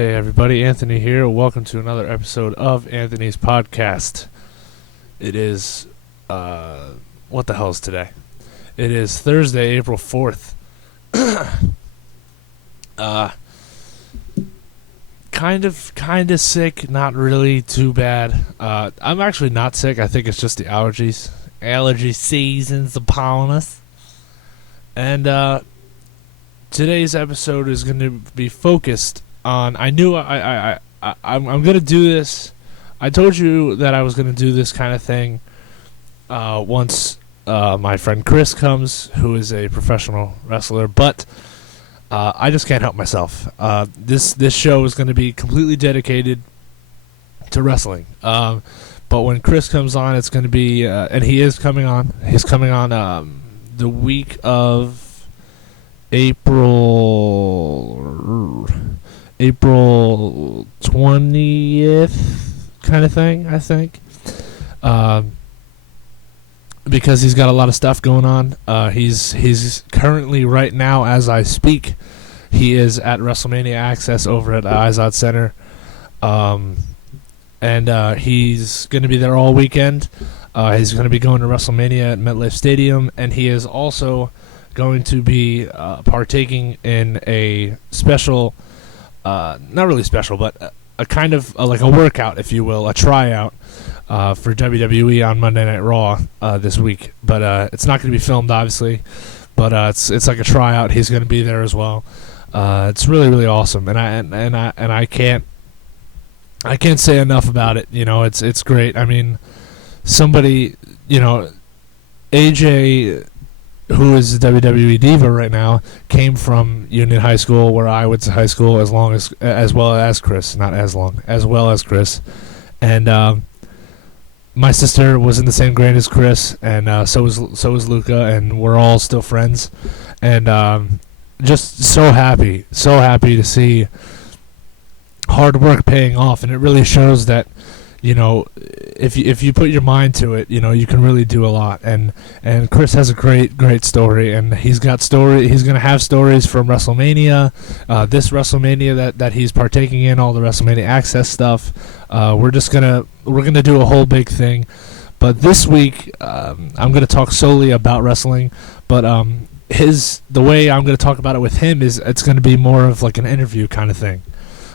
Hey everybody, Anthony here. Welcome to another episode of Anthony's podcast. It is, what the hell is today? It is Thursday, April 4th. Kind of sick, not really too bad. I'm actually not sick. I think it's just the allergies. Allergy season's upon us. And, today's episode is going to be focused on, I'm going to do this. I told you that I was going to do this kind of thing once my friend Chris comes, who is a professional wrestler, but I just can't help myself. This show is going to be completely dedicated to wrestling. But when Chris comes on, it's going to be, and he is coming on. He's coming on the week of April 20th kind of thing, I think. Because he's got a lot of stuff going on. He's currently, right now, as I speak, he is at Wrestlemania Access over at Izod Center. And he's going to be there all weekend. He's going to be going to WrestleMania at MetLife Stadium, and he is also going to be partaking in a special, not really special, but a kind of like a workout, if you will, a tryout for WWE on Monday Night Raw this week. But it's not going to be filmed, obviously, but it's like a tryout. He's going to be there as well. It's really, really awesome, and I can't say enough about it. You know, it's great. I mean, somebody, you know, AJ, who is a WWE diva right now, came from Union High School, where I went to high school, as well as Chris, as well as Chris, and my sister was in the same grade as Chris, and so was Luca, and we're all still friends, and just so happy to see hard work paying off, and it really shows that, you know, if you put your mind to it, you know, you can really do a lot. And Chris has a great story, and he's going to have stories from WrestleMania, this WrestleMania that he's partaking in, all the WrestleMania Access stuff. We're gonna do a whole big thing. But this week, I'm going to talk solely about wrestling. But the way I'm going to talk about it with him is it's going to be more of like an interview kind of thing,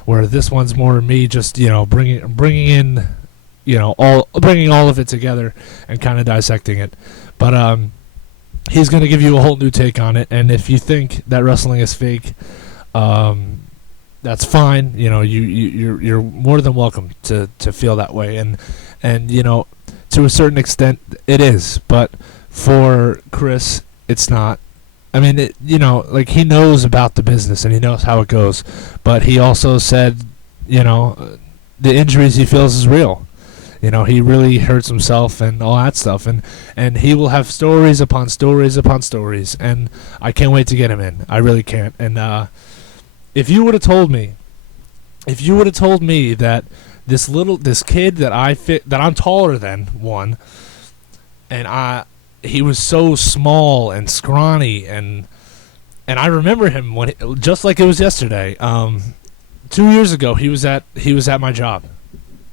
where this one's more me just, you know, bringing in, you know, bringing all of it together and kind of dissecting it. But he's going to give you a whole new take on it, and if you think that wrestling is fake, that's fine. You know, you're more than welcome to feel that way, and you know, to a certain extent it is, but for Chris it's not. I mean, you know, like, he knows about the business and he knows how it goes, but he also said, you know, the injuries he feels is real. You know, he really hurts himself and all that stuff, and he will have stories upon stories upon stories, and I can't wait to get him in. I really can't. And if you would have told me that this kid that I'm taller than, one, and he was so small and scrawny, and I remember him just like it was yesterday. 2 years ago, he was at my job,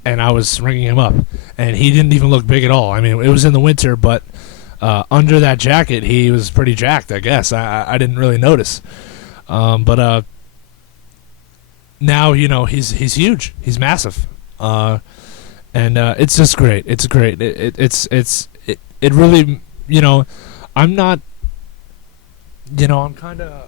and I was ringing him up, and he didn't even look big at all. I mean, it was in the winter, but under that jacket, he was pretty jacked, I guess. I didn't really notice, but now, you know, he's huge. He's massive, and it's just great. It's great. It really. You know, I'm not, you know, I'm kind of,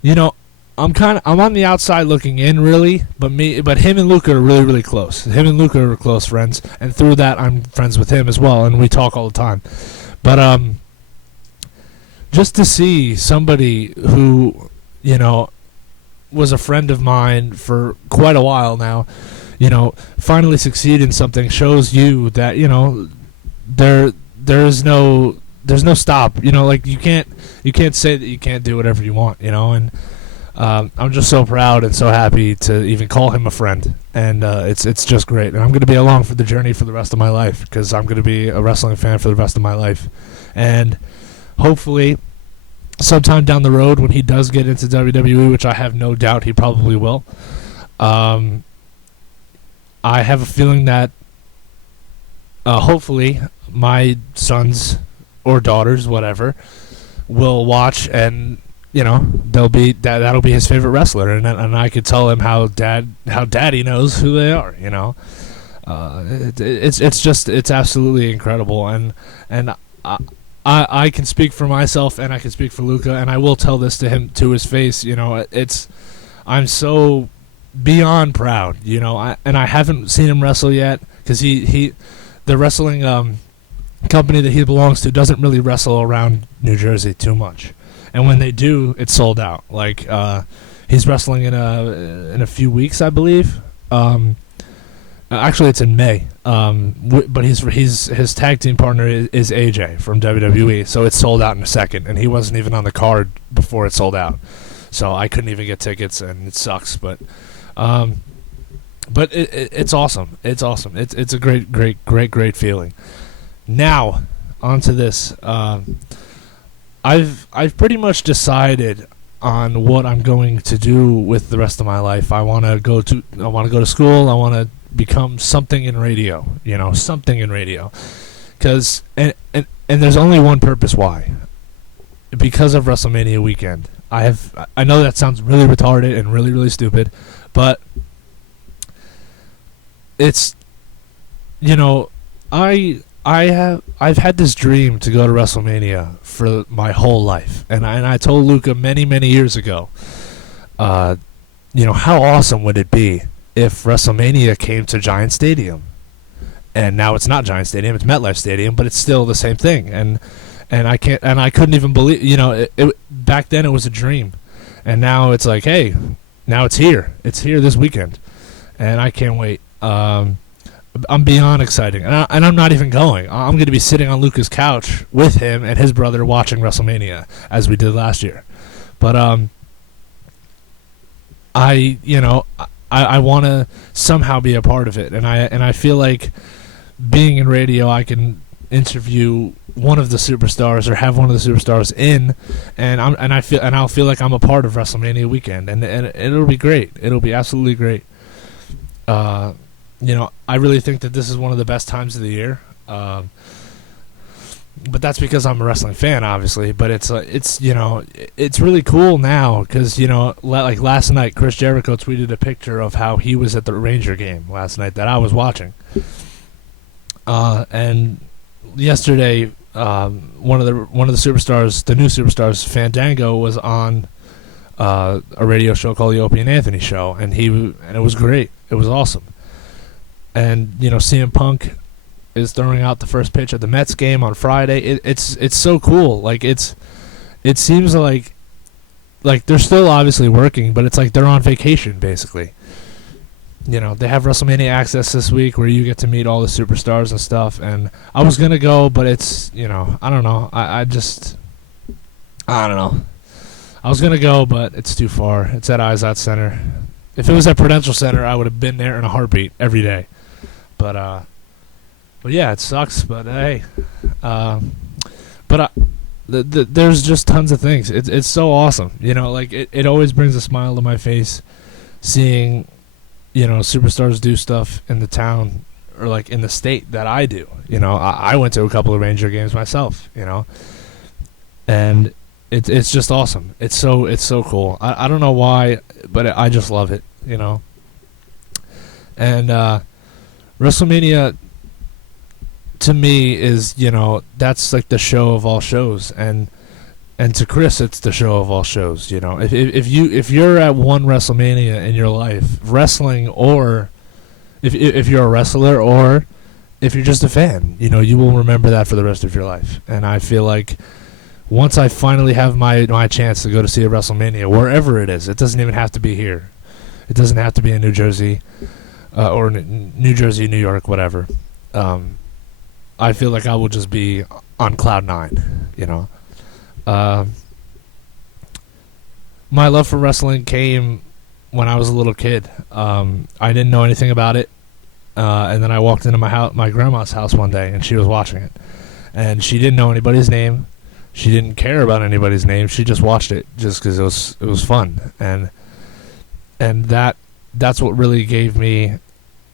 you know, I'm on the outside looking in, really, but him and Luca are really, really close. Him and Luca are close friends, and through that, I'm friends with him as well, and we talk all the time. But, just to see somebody who, you know, was a friend of mine for quite a while now, you know, finally succeed in something, shows you that, you know, there's no stop. You know, like, you can't say that you can't do whatever you want, you know. And I'm just so proud and so happy to even call him a friend, and it's just great. And I'm going to be along for the journey for the rest of my life, because I'm going to be a wrestling fan for the rest of my life, and hopefully sometime down the road when he does get into WWE, which I have no doubt he probably will. I have a feeling that hopefully my sons or daughters, whatever, will watch, and they'll be that'll be his favorite wrestler, and I could tell him how daddy knows who they are. It's absolutely incredible, and I can speak for myself, and I can speak for Luca, and I will tell this to him to his face. I'm so beyond proud. And I haven't seen him wrestle yet because the wrestling company that he belongs to doesn't really wrestle around New Jersey too much, and when they do, it's sold out. Like he's wrestling in a few weeks, I believe. Actually, it's in May. But his tag team partner is AJ from WWE, so it's sold out in a second, and he wasn't even on the card before it sold out. So I couldn't even get tickets, and it sucks. But it's awesome. It's awesome. It's a great feeling. Now, onto this. I've pretty much decided on what I'm going to do with the rest of my life. I want to go to school. I want to become something in radio. Something in radio. Because and there's only one purpose why. Because of WrestleMania weekend. I know that sounds really retarded and really, really stupid, but it's I've had this dream to go to WrestleMania for my whole life, and I told Luca many years ago, how awesome would it be if WrestleMania came to Giant Stadium? And now it's not Giant Stadium, it's MetLife Stadium, but it's still the same thing. And I couldn't even believe, it back then it was a dream, and now it's like, hey, now it's here. It's here this weekend, and I can't wait. I'm beyond exciting, and I'm not even going. I'm going to be sitting on Luca's couch with him and his brother watching WrestleMania as we did last year. But I want to somehow be a part of it, and I feel like being in radio, I can interview one of the superstars or have one of the superstars in, and I'll feel like I'm a part of WrestleMania weekend, and it'll be great. It'll be absolutely great. I really think that this is one of the best times of the year. But that's because I'm a wrestling fan, obviously. But it's really cool now because like last night, Chris Jericho tweeted a picture of how he was at the Ranger game last night that I was watching. And yesterday, one of the superstars, the new superstars, Fandango, was on a radio show called the Opie and Anthony Show, and it was great. It was awesome. And CM Punk is throwing out the first pitch at the Mets game on Friday. It's so cool. Like it seems like they're still obviously working, but it's like they're on vacation basically. They have WrestleMania Access this week where you get to meet all the superstars and stuff. And I was gonna go, but it's I don't know. I don't know. I was gonna go, but it's too far. It's at Izot Center. If it was at Prudential Center, I would have been there in a heartbeat every day. But yeah, it sucks. But hey, there's just tons of things. It's so awesome. It always brings a smile to my face seeing superstars do stuff in the town or like in the state that I do. I went to a couple of Ranger games myself. And it's just awesome. It's so cool. I don't know why, but I just love it. And WrestleMania to me is that's like the show of all shows, and to Chris it's the show of all shows. If you're at one WrestleMania in your life, wrestling, or if you're a wrestler, or if you're just a fan, you will remember that for the rest of your life. And I feel like once I finally have my chance to go to see a WrestleMania, wherever it is, it doesn't even have to be here. It doesn't have to be in New Jersey or New Jersey, New York, whatever. I feel like I will just be on cloud nine, My love for wrestling came when I was a little kid. I didn't know anything about it, and then I walked into my grandma's house one day, and she was watching it, and she didn't know anybody's name. She didn't care about anybody's name. She just watched it just because it was fun, and that's what really gave me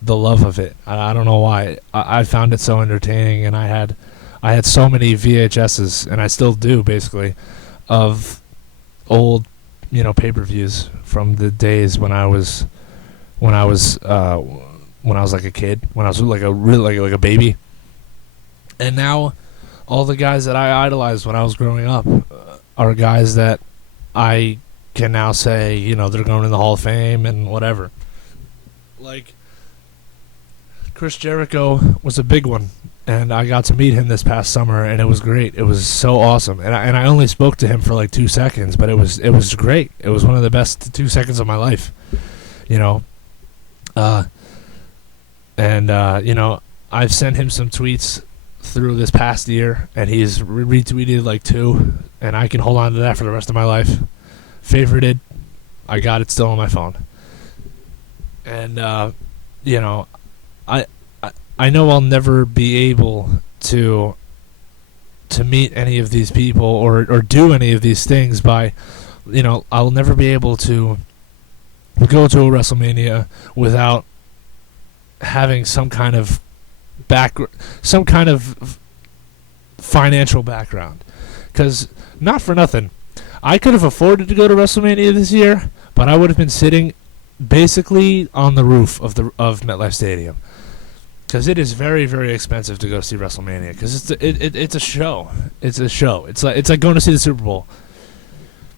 the love of it. I don't know why. I found it so entertaining, and I had so many VHSs, and I still do basically, of old, pay-per-views from the days when I was like a kid, when I was like a baby, and now all the guys that I idolized when I was growing up are guys that I can now say, they're going in the Hall of Fame and whatever. Like, Chris Jericho was a big one, and I got to meet him this past summer, and it was great. It was so awesome, and I only spoke to him for like 2 seconds, but it was great. It was one of the best 2 seconds of my life, I've sent him some tweets through this past year, and he's retweeted like 2, and I can hold on to that for the rest of my life. Favorited, I got it still on my phone, and I know I'll never be able to meet any of these people or do any of these things by, I'll never be able to go to a WrestleMania without having some kind of financial background. Because, not for nothing, I could have afforded to go to WrestleMania this year, but I would have been sitting basically on the roof of MetLife Stadium. Because it is very, very expensive to go see WrestleMania. Because it's a show. It's a show. It's like going to see the Super Bowl.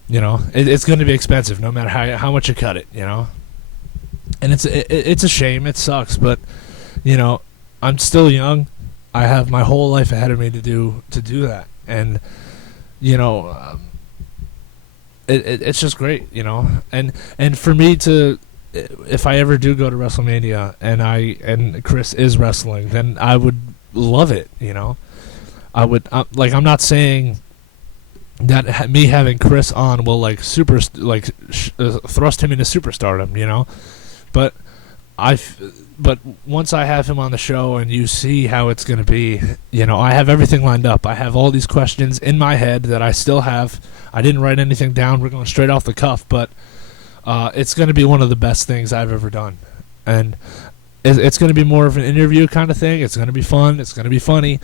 It's going to be expensive no matter how much you cut it. And it's a shame. It sucks, but I'm still young. I have my whole life ahead of me to do that, and it's just great. And for me to, if I ever do go to WrestleMania and Chris is wrestling, then I would love it. I would I'm not saying that me having Chris on will thrust him into superstardom, but but once I have him on the show and you see how it's going to be, I have everything lined up. I have all these questions in my head that I still have. I didn't write anything down. We're going straight off the cuff, but it's going to be one of the best things I've ever done. And it's going to be more of an interview kind of thing. It's going to be fun. It's going to be funny.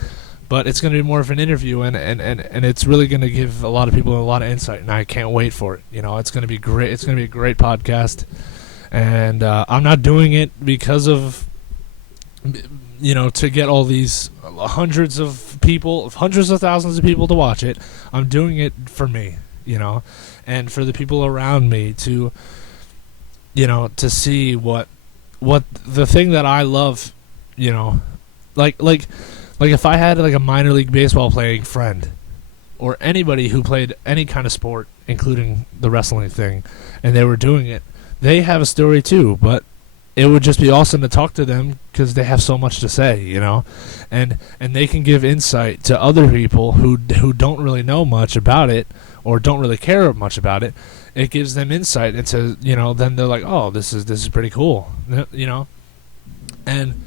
But it's going to be more of an interview, and it's really going to give a lot of people a lot of insight, and I can't wait for it. It's going to be great. It's going to be a great podcast. And I'm not doing it because of, to get all these hundreds of thousands of people to watch it. I'm doing it for me, and for the people around me to, to see what the thing that I love, like if I had a minor league baseball playing friend or anybody who played any kind of sport, including the wrestling thing, and they were doing it, they have a story too, but it would just be awesome to talk to them because they have so much to say, and they can give insight to other people who don't really know much about it or don't really care much about it. It gives them insight into, then they're like, oh, this is pretty cool, and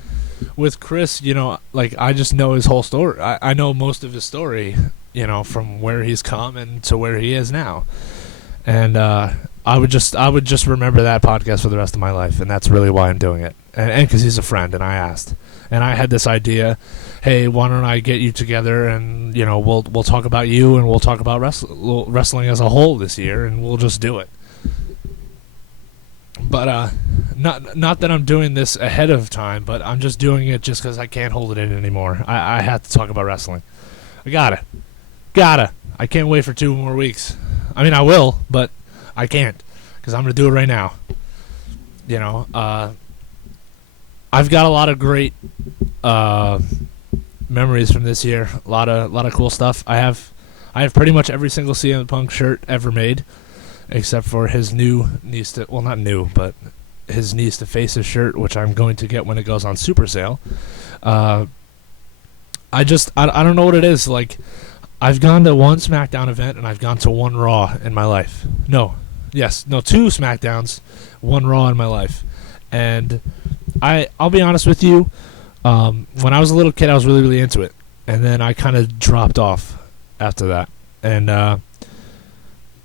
with Chris, I just know his whole story. I know most of his story, from where he's come and to where he is now, and I would just remember that podcast for the rest of my life, and that's really why I'm doing it. And because he's a friend, and I asked, and I had this idea, hey, why don't I get you together, and we'll talk about you, and we'll talk about wrestling as a whole this year, and we'll just do it. But not that I'm doing this ahead of time, but I'm just doing it just because I can't hold it in anymore. I have to talk about wrestling. I gotta. I can't wait for 2 more weeks. I mean, I will, but I can't, because I'm going to do it right now. I've got a lot of great memories from this year. A lot of cool stuff. I have pretty much every single CM Punk shirt ever made, except for his new not new, but his Knees to Faces shirt, which I'm going to get when it goes on super sale. I don't know what it is. I've gone to one SmackDown event and I've gone to one Raw in my life. No, 2 SmackDowns, 1 Raw in my life. And I'll be honest with you, when I was a little kid, I was really, really into it. And then I kind of dropped off after that. and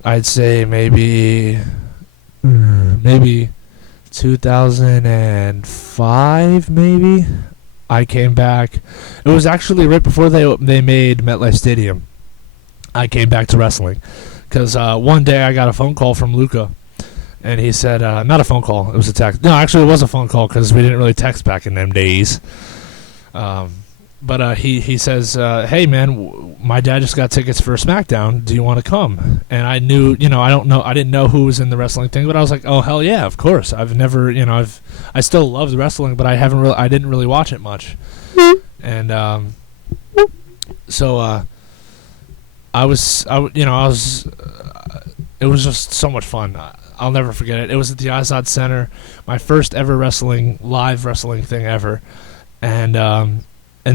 I'd say maybe 2005, maybe I came back. It was actually right before they made MetLife Stadium. I came back to wrestling because one day I got a phone call from Luca, and he said, not a phone call, it was a text. No, actually it was a phone call because we didn't really text back in them days. But he says, hey man, my dad just got tickets for SmackDown. Do you want to come? And I knew, I didn't know who was in the wrestling thing, but I was like, oh hell yeah, of course. I've never, I still loved wrestling, but I didn't really watch it much. And so it was just so much fun. I'll never forget it. It was at the Azad Center, my first ever live wrestling thing ever, and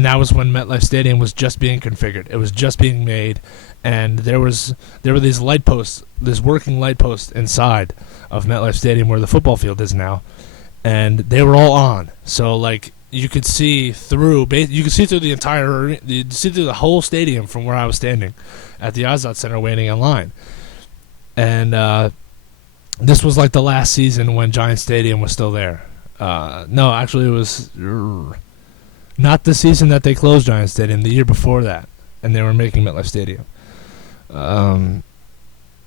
that was when MetLife Stadium was just being configured. It was just being made, and there were these light posts, this working light post inside of MetLife Stadium where the football field is now, and they were all on. So like you could see through the whole stadium from where I was standing at the Azad Center waiting in line, and this was like the last season when Giant Stadium was still there. No, actually it was not the season that they closed Giant Stadium, the year before that, and they were making MetLife Stadium. And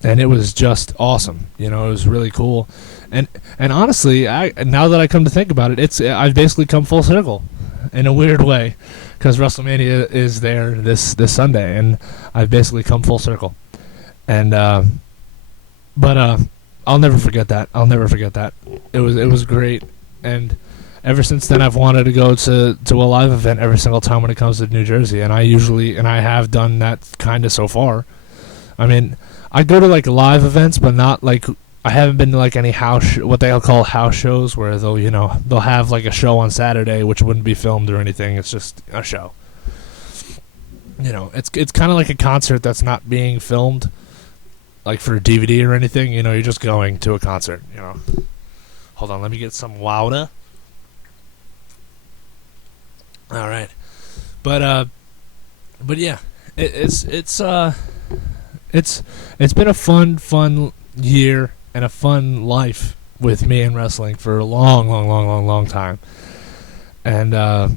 it was just awesome. It was really cool. And honestly, now that I come to think about it, I've basically come full circle in a weird way, because WrestleMania is there this Sunday, and I've basically come full circle. And but I'll never forget that. It was great, and ever since then, I've wanted to go to a live event every single time when it comes to New Jersey, and I have done that kind of so far. I mean, I go to like live events, but not like, I haven't been to like any what they'll call house shows, where they'll have like a show on Saturday which wouldn't be filmed or anything. It's just a show. It's kind of like a concert that's not being filmed, like for a DVD or anything. You're just going to a concert. Hold on, let me get some water. All right, but yeah, it's been a fun year and a fun life with me and wrestling for a long time, and a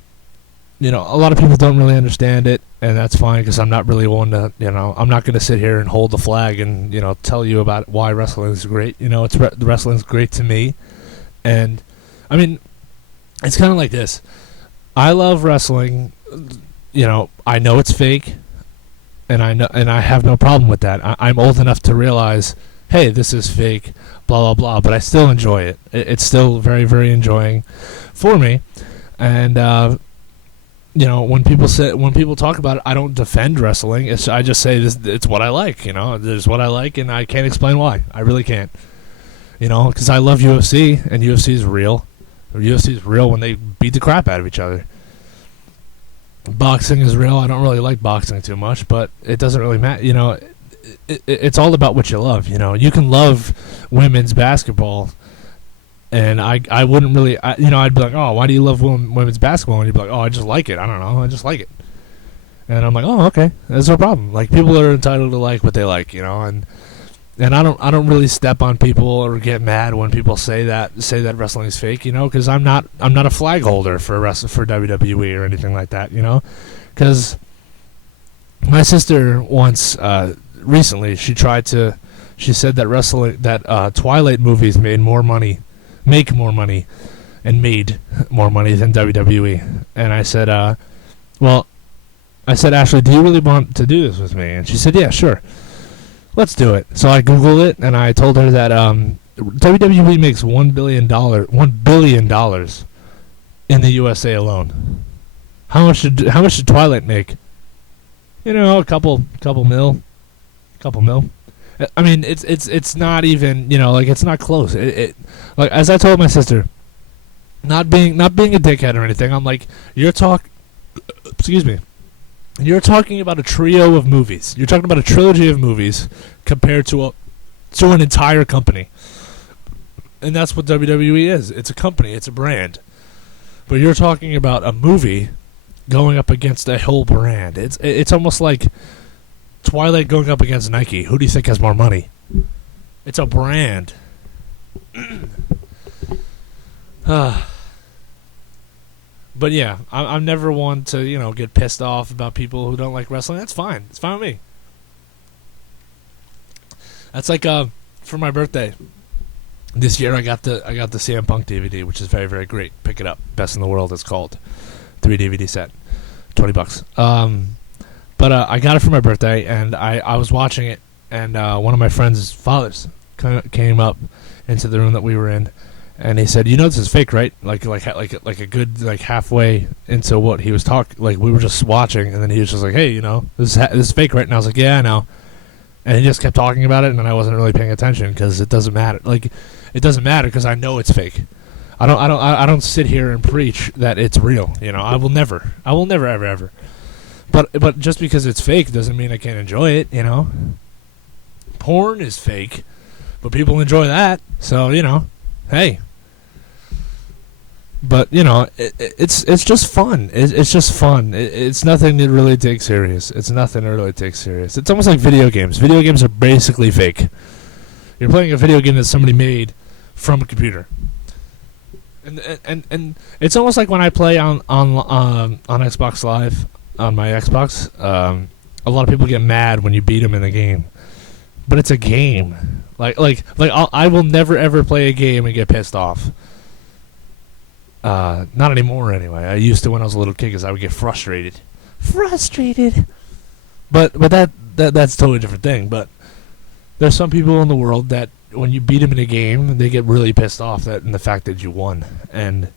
lot of people don't really understand it, and that's fine, because I'm not really one to, I'm not going to sit here and hold the flag and tell you about why wrestling is great. The wrestling's great to me, and I mean, it's kind of like this. I love wrestling. I know it's fake, and I have no problem with that. I'm old enough to realize, hey, this is fake, blah blah blah. But I still enjoy it. It's still very, very enjoying for me. And when people talk about it, I don't defend wrestling. I just say it's what I like. There's what I like, and I can't explain why. I really can't. Because I love UFC, and UFC is real. UFC is real when they beat the crap out of each other. Boxing is real. I don't really like boxing too much, but it doesn't really matter. It's all about what you love. You can love women's basketball, and I wouldn't really, I'd be like, oh, why do you love women's basketball? And you'd be like, oh, I just like it. I don't know. I just like it. And I'm like, oh, okay. That's no problem. Like, people are entitled to like what they like, and I don't really step on people or get mad when people say that wrestling is fake, because I'm not a flag holder for WWE or anything like that, because my sister once recently she said that Twilight movies make more money and made more money than WWE, and I said, Ashley, do you really want to do this with me? And she said, yeah, sure. Let's do it. So I Googled it, and I told her that WWE makes $1 billion in the USA alone. How much did Twilight make? A couple mil. I mean, it's not even, it's not close. It like, as I told my sister, not being a dickhead or anything, I'm like, excuse me. You're talking about a trio of movies. You're talking about a trilogy of movies compared to an entire company. And that's what WWE is. It's a company. It's a brand. But you're talking about a movie going up against a whole brand. It's almost like Twilight going up against Nike. Who do you think has more money? It's a brand. But yeah, I'm never one to, get pissed off about people who don't like wrestling. That's fine. It's fine with me. That's like for my birthday this year, I got the CM Punk DVD, which is very, very great. Pick it up. Best in the world. It's called 3 DVD set, $20. But I got it for my birthday, and I was watching it, and one of my friend's fathers came up into the room that we were in. And he said, this is fake, right? Like a good halfway into what he was talking. Like, we were just watching, and then he was just like, hey, this is fake, right? And I was like, yeah, I know. And he just kept talking about it, and then I wasn't really paying attention because it doesn't matter. Like, it doesn't matter because I know it's fake. I don't sit here and preach that it's real. I will never, ever. But just because it's fake doesn't mean I can't enjoy it. Porn is fake, but people enjoy that. So hey. But it's just fun. It's just fun. It's nothing to really take serious. It's almost like video games. Video games are basically fake. You're playing a video game that somebody made from a computer. And it's almost like when I play on Xbox Live on my Xbox. A lot of people get mad when you beat them in the game, but it's a game. I will never ever play a game and get pissed off. Not anymore, anyway. I used to when I was a little kid because I would get frustrated. But that's a totally different thing. But there's some people in the world that when you beat them in a game, they get really pissed off in the fact that you won. And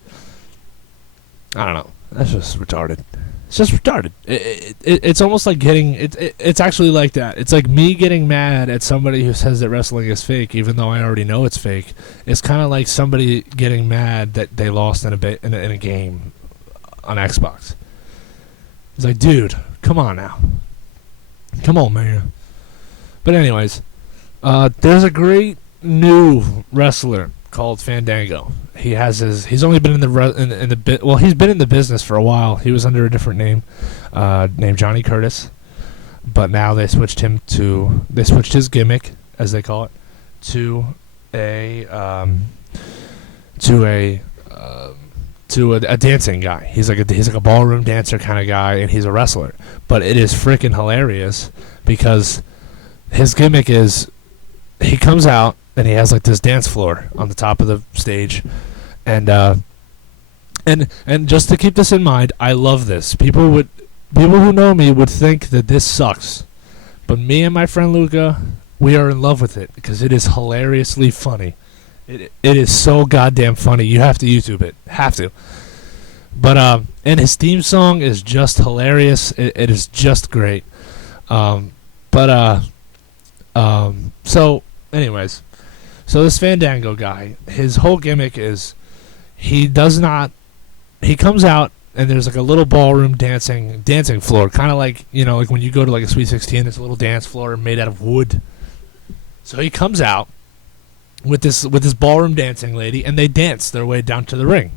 I don't know. That's just retarded. It's just retarded. It's almost like it's actually like that. It's like me getting mad at somebody who says that wrestling is fake, even though I already know it's fake. It's kind of like somebody getting mad that they lost in a game on Xbox. It's like, dude, come on now. Come on, man. But anyways, there's a great new wrestler called Fandango. He's only been in the he's been in the business for a while. He was under a different name, named Johnny Curtis, but now they switched his gimmick, as they call it, to a dancing guy. He's like a ballroom dancer kind of guy, and he's a wrestler. But it is freaking hilarious because his gimmick is he comes out and he has like this dance floor on the top of the stage, and just to keep this in mind, I love this. People who know me would think that this sucks, but me and my friend Luca, we are in love with it because it is hilariously funny. It is so goddamn funny. You have to YouTube it. Have to. But and his theme song is just hilarious. It is just great. So anyways. So this Fandango guy, his whole gimmick is he comes out and there's like a little ballroom dancing floor, kind of like, like when you go to like a Sweet 16, there's a little dance floor made out of wood. So he comes out with this ballroom dancing lady, and they dance their way down to the ring.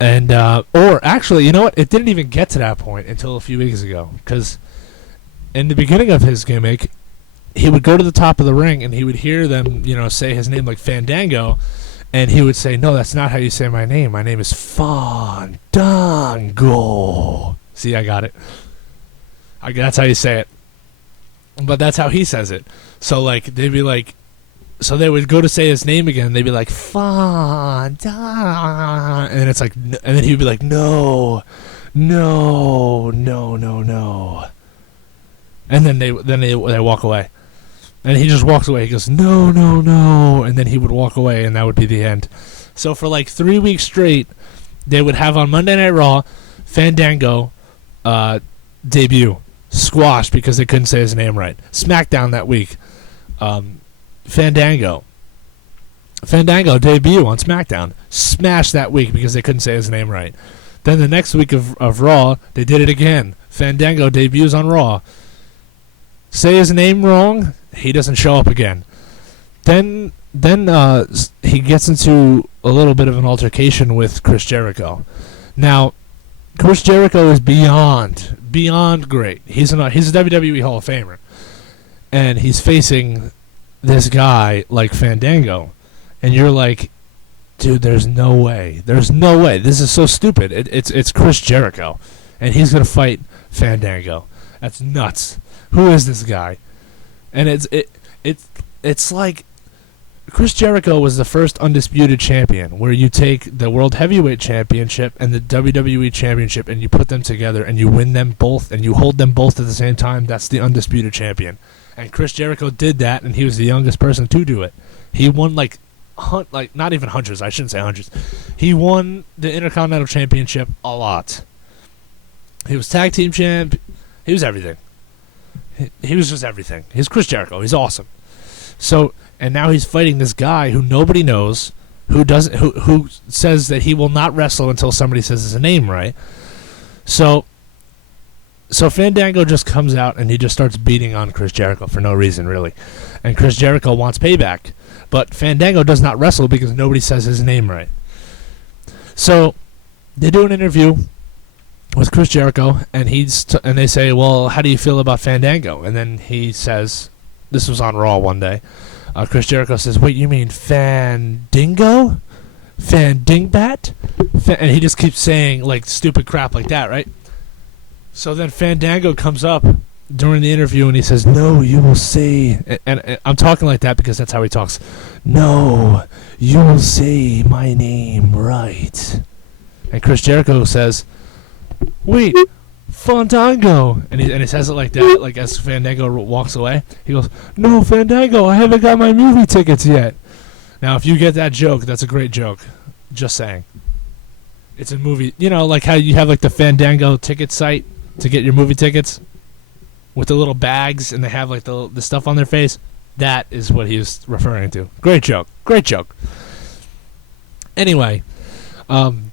And or actually, you know what? It didn't even get to that point until a few weeks ago, because in the beginning of his gimmick, he would go to the top of the ring and he would hear them, say his name like Fandango, and he would say, "No, that's not how you say my name. My name is Fandango." See, I got it. That's how you say it. But that's how he says it. So like they'd be like, so they would go to say his name again. They'd be like Fandango, and it's like, and then he'd be like, no, and then they walk away. And he just walks away. He goes, no, and then he would walk away, and that would be the end. So for like 3 weeks straight, they would have on Monday Night Raw, Fandango debut, squashed because they couldn't say his name right. SmackDown that week, Fandango debut on SmackDown, smashed that week because they couldn't say his name right. Then the next week of Raw, they did it again. Fandango debuts on Raw. Say his name wrong, he doesn't show up again. Then he gets into a little bit of an altercation with Chris Jericho. Now, Chris Jericho is beyond beyond great. He's a WWE Hall of Famer, and he's facing this guy like Fandango, and you're like, dude, there's no way. There's no way. This is so stupid. It's Chris Jericho, and he's gonna fight Fandango. That's nuts. Who is this guy? And it's like Chris Jericho was the first undisputed champion, where you take the World Heavyweight Championship and the WWE Championship and you put them together and you win them both and you hold them both at the same time. That's the undisputed champion. And Chris Jericho did that, and he was the youngest person to do it. He won like not even hundreds. I shouldn't say hundreds. He won the Intercontinental Championship a lot. He was tag team champ. He was everything. He was just everything. He's Chris Jericho. He's awesome. So, and now he's fighting this guy who nobody knows, who says that he will not wrestle until somebody says his name right. So Fandango just comes out and he just starts beating on Chris Jericho for no reason, really. And Chris Jericho wants payback. But Fandango does not wrestle because nobody says his name right. So they do an interview with Chris Jericho, and and they say, well, how do you feel about Fandango? And then he says, this was on Raw one day, Chris Jericho says, wait, you mean Fandingo? Fandingbat? And he just keeps saying like stupid crap like that, right? So then Fandango comes up during the interview and he says, no, you will say, and I'm talking like that because that's how he talks, no, you will say my name right. And Chris Jericho says, wait, Fandango. And he says it like that, like as Fandango walks away. He goes, no, Fandango, I haven't got my movie tickets yet. Now, if you get that joke, that's a great joke. Just saying. It's a movie. You know, like how you have like the Fandango ticket site to get your movie tickets with the little bags and they have like the stuff on their face. That is what he was referring to. Great joke. Great joke. Anyway,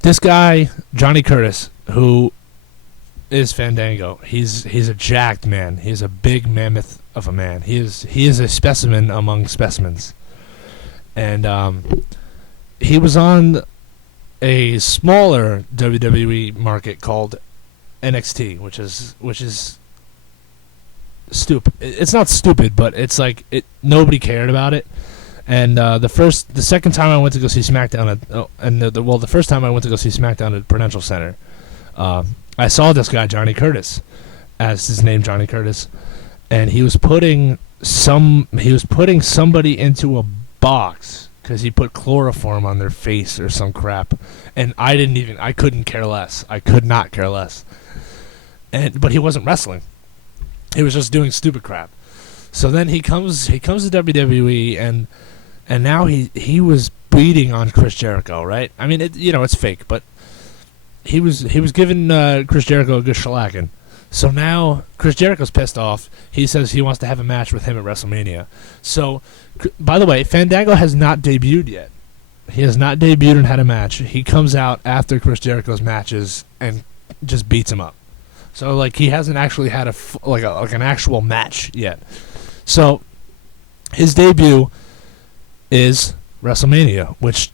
this guy, Johnny Curtis, who is Fandango, he's a jacked man. He's a big mammoth of a man. He is a specimen among specimens. And he was on a smaller WWE market called NXT, which is stupid. It's not stupid, but it's like nobody cared about it. And the second time I went to go see SmackDown the first time I went to go see SmackDown at Prudential Center, I saw this guy Johnny Curtis, as his name Johnny Curtis, and he was putting somebody into a box because he put chloroform on their face or some crap, and I couldn't care less. I could not care less. But he wasn't wrestling. He was just doing stupid crap. So then he comes to WWE, and now he was beating on Chris Jericho, right? I mean, it's fake, but he was giving Chris Jericho a good shellacking. So now Chris Jericho's pissed off. He says he wants to have a match with him at WrestleMania. So, by the way, Fandango has not debuted yet. He has not debuted and had a match. He comes out after Chris Jericho's matches and just beats him up. So, like, he hasn't actually had an actual match yet. So, his debut is WrestleMania, which,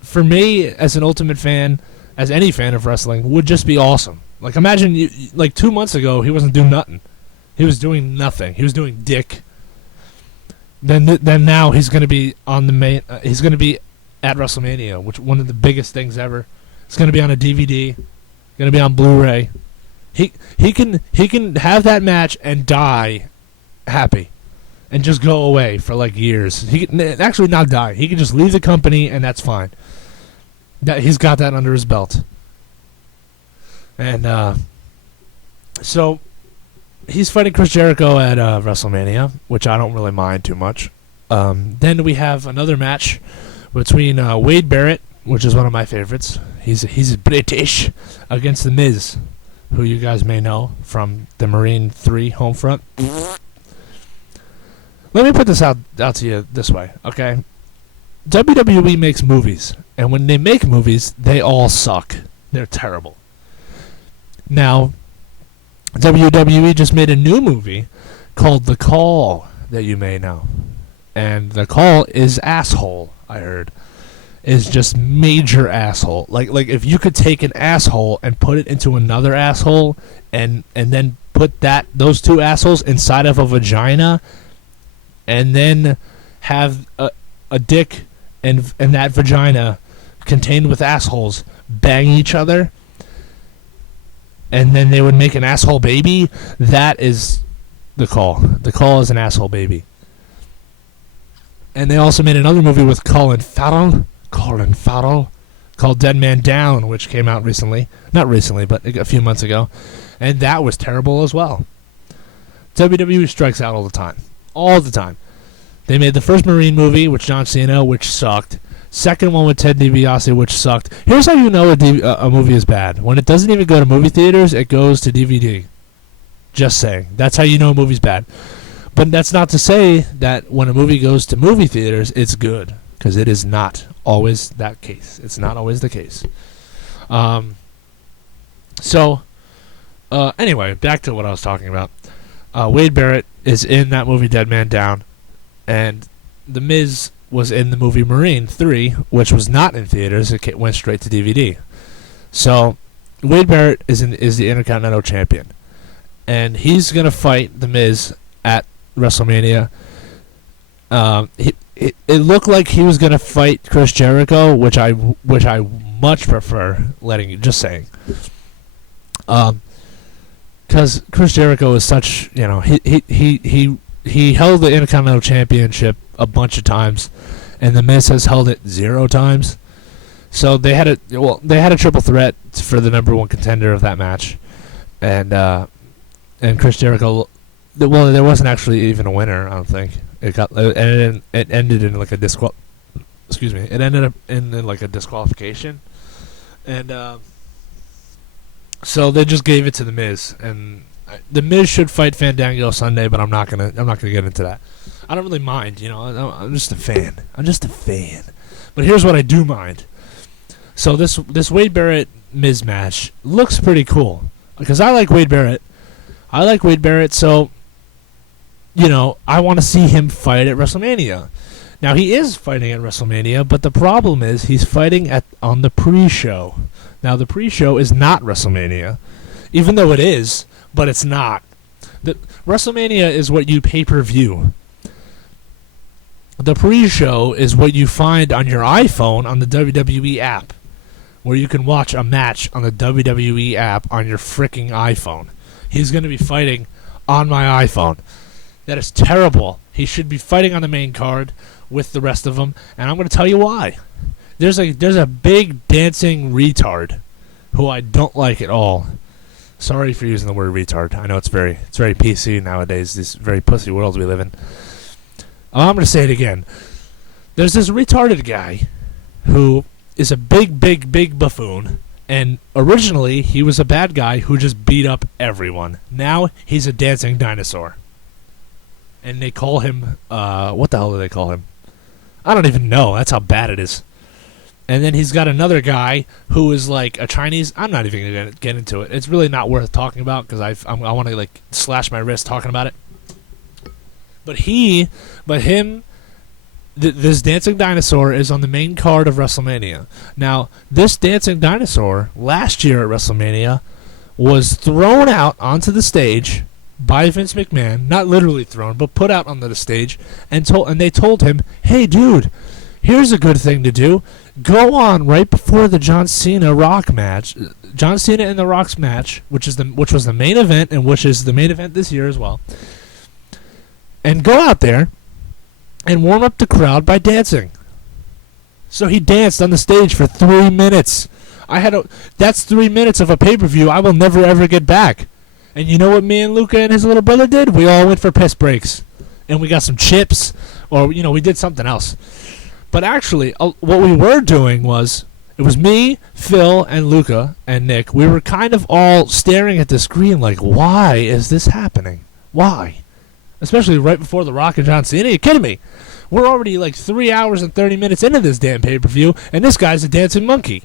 for me, as an Ultimate fan, as any fan of wrestling, would just be awesome. Like, imagine, 2 months ago, he wasn't doing nothing. He was doing nothing. He was doing dick. Then now he's going to be on the main. He's going to be at WrestleMania, which one of the biggest things ever. It's going to be on a DVD. Going to be on Blu-ray. He can have that match and die happy, and just go away for like years. He can actually not die. He can just leave the company, and that's fine. That he's got that under his belt. And so he's fighting Chris Jericho at WrestleMania, which I don't really mind too much. Then we have another match between Wade Barrett, which is one of my favorites. He's British, against The Miz, who you guys may know from the Marine 3 Homefront. Let me put this out to you this way, okay? WWE makes movies, and when they make movies, they all suck. They're terrible. Now, WWE just made a new movie called The Call that you may know. And The Call is asshole, I heard. is just major asshole. Like if you could take an asshole and put it into another asshole and then put those two assholes inside of a vagina and then have a dick and that vagina contained with assholes bang each other and then they would make an asshole baby, that is the call. The call is an asshole baby. And they also made another movie with Colin Farrell called Dead Man Down, which came out recently. Not recently, but a few months ago. And that was terrible as well. WWE strikes out all the time. All the time. They made the first Marine movie with John Cena, which sucked. Second one with Ted DiBiase, which sucked. Here's how you know a movie is bad. When it doesn't even go to movie theaters, it goes to DVD. Just saying. That's how you know a movie's bad. But that's not to say that when a movie goes to movie theaters, it's good. Because it is not always that case. It's not always the case. Anyway, back to what I was talking about. Wade Barrett is in that movie Dead Man Down. And The Miz was in the movie Marine 3, which was not in theaters. It went straight to DVD. So, Wade Barrett is the Intercontinental Champion. And he's going to fight The Miz at WrestleMania. It looked like he was going to fight Chris Jericho, which I much prefer just saying. Because Chris Jericho is such, he held the Intercontinental Championship a bunch of times, and The Miz has held it 0 times. So they had a triple threat for the number one contender of that match, and Chris Jericho. Well, there wasn't actually even a winner. I don't think it ended in like a Excuse me. It ended up in like a disqualification, and so they just gave it to The Miz, and The Miz should fight Fandango Sunday, but I'm not gonna get into that. I don't really mind, I'm just a fan. But here's what I do mind. So this Wade Barrett Miz match looks pretty cool because I like Wade Barrett. So I want to see him fight at WrestleMania. Now he is fighting at WrestleMania, but the problem is he's fighting on the pre-show. Now the pre-show is not WrestleMania, even though it is, but it's not. The WrestleMania is what you pay-per-view. The pre-show is what you find on your iPhone on the WWE app, where you can watch a match on the WWE app on your freaking iPhone. He's going to be fighting on my iPhone. That is terrible. He should be fighting on the main card with the rest of them, and I'm going to tell you why. There's a big dancing retard who I don't like at all. Sorry for using the word retard. I know it's very PC nowadays, this very pussy world we live in. I'm going to say it again. There's this retarded guy who is a big buffoon, and originally he was a bad guy who just beat up everyone. Now he's a dancing dinosaur. And they call him, what the hell do they call him? I don't even know. That's how bad it is. And then he's got another guy who is like a Chinese. I'm not even going to get into it. It's really not worth talking about because I want to slash my wrist talking about it. This dancing dinosaur is on the main card of WrestleMania. Now, this dancing dinosaur last year at WrestleMania was thrown out onto the stage by Vince McMahon, not literally thrown, but put out onto the stage, and they told him, "Hey, dude, here's a good thing to do. Go on right before the John Cena Rock match, John Cena and the Rock's match, which was the main event, and which is the main event this year as well. And go out there and warm up the crowd by dancing." So he danced on the stage for 3 minutes. That's 3 minutes of a pay-per-view I will never ever get back. And you know what me and Luca and his little brother did? We all went for piss breaks. And we got some chips, or we did something else. But actually, what we were doing was, it was me, Phil, and Luca, and Nick. We were kind of all staring at the screen like, why is this happening? Why? Especially right before The Rock and John Cena. Are you kidding me? We're already 3 hours and 30 minutes into this damn pay-per-view, and this guy's a dancing monkey.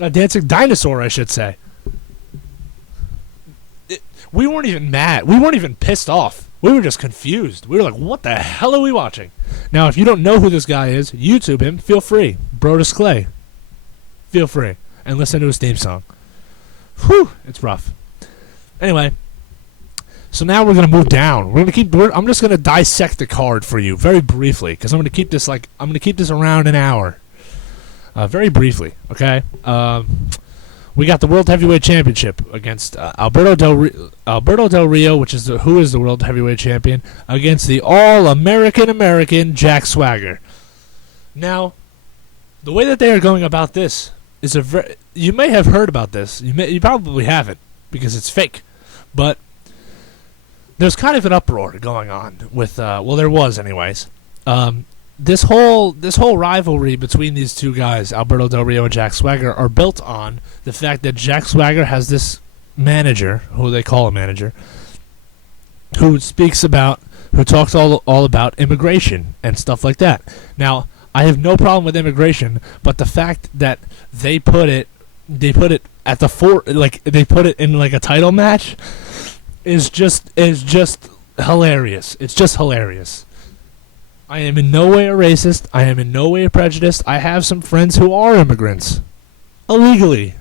A dancing dinosaur, I should say. We weren't even mad. We weren't even pissed off. We were just confused. We were like, what the hell are we watching? Now, if you don't know who this guy is, YouTube him. Feel free. Brodus Clay. Feel free and listen to his theme song. Whew, it's rough. Anyway, so now we're gonna move down. I'm just gonna dissect the card for you very briefly because I'm gonna keep this around an hour. Very briefly, okay. We got the World Heavyweight Championship against Alberto Del Rio, who is the World Heavyweight Champion, against the All-American Jack Swagger. Now, the way that they are going about this is you may have heard about this. You probably haven't because it's fake, but there's kind of an uproar going on with. There was, anyways. This whole rivalry between these two guys, Alberto Del Rio and Jack Swagger, are built on the fact that Jack Swagger has this manager, who they call a manager, who talks all about immigration and stuff like that. Now, I have no problem with immigration, but the fact that they put it at the they put it in like a title match is just hilarious. It's just hilarious. I am in no way a racist. I am in no way a prejudiced. I have some friends who are immigrants. Illegally.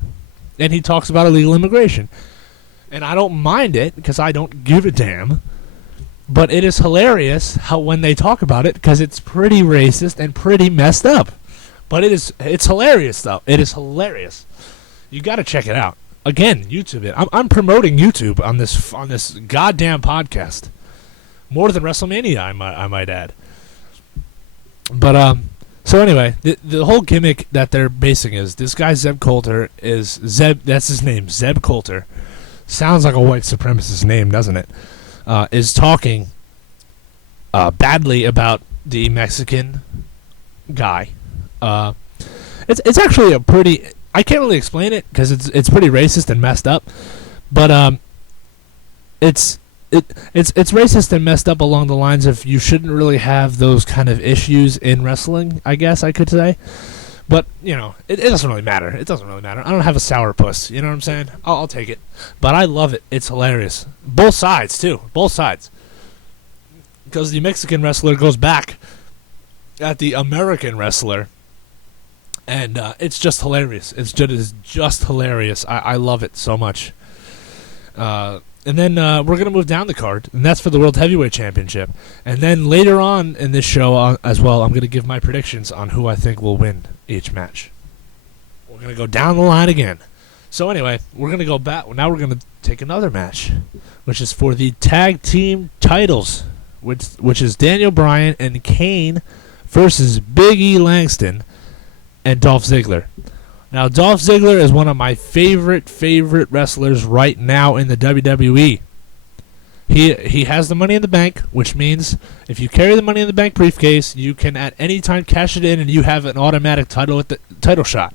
And he talks about illegal immigration. And I don't mind it, because I don't give a damn. But it is hilarious how when they talk about it, because it's pretty racist and pretty messed up. But it's hilarious, though. It is hilarious. You got to check it out. Again, YouTube it. I'm promoting YouTube on this goddamn podcast. More than Wrestlemania, I might add. But so anyway, the whole gimmick that they're basing is this guy Zeb Coulter is that's his name, Zeb Coulter. Sounds like a white supremacist name, doesn't it? Is talking badly about the Mexican guy. It's actually a pretty, I can't really explain it because it's pretty racist and messed up, but it's racist and messed up along the lines of you shouldn't really have those kind of issues in wrestling, I guess I could say. But, you know, it doesn't really matter. It doesn't really matter. I don't have a sourpuss, you know what I'm saying? I'll take it. But I love it. It's hilarious. Both sides, too. Both sides. Because the Mexican wrestler goes back at the American wrestler. And it's just hilarious. It's just hilarious. I love it so much. And then we're going to move down the card, and that's for the World Heavyweight Championship. And then later on in this show as well, I'm going to give my predictions on who I think will win each match. We're going to go down the line again. So anyway, we're going to go back. Now we're going to take another match, which is for the tag team titles, which is Daniel Bryan and Kane versus Big E Langston and Dolph Ziggler. Now, Dolph Ziggler is one of my favorite wrestlers right now in the WWE. He has the Money in the Bank, which means if you carry the Money in the Bank briefcase, you can at any time cash it in, and you have an automatic title shot,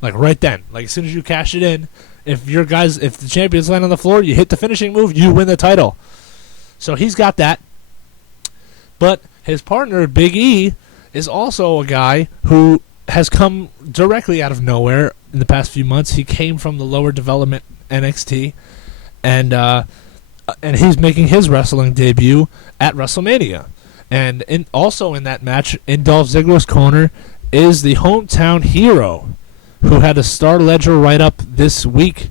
like right then. Like as soon as you cash it in, if the champions land on the floor, you hit the finishing move, you win the title. So he's got that. But his partner, Big E, is also a guy who has come directly out of nowhere in the past few months. He came from the lower development NXT, and he's making his wrestling debut at WrestleMania. And also in that match, in Dolph Ziggler's corner, is the hometown hero, who had a Star Ledger write-up this week.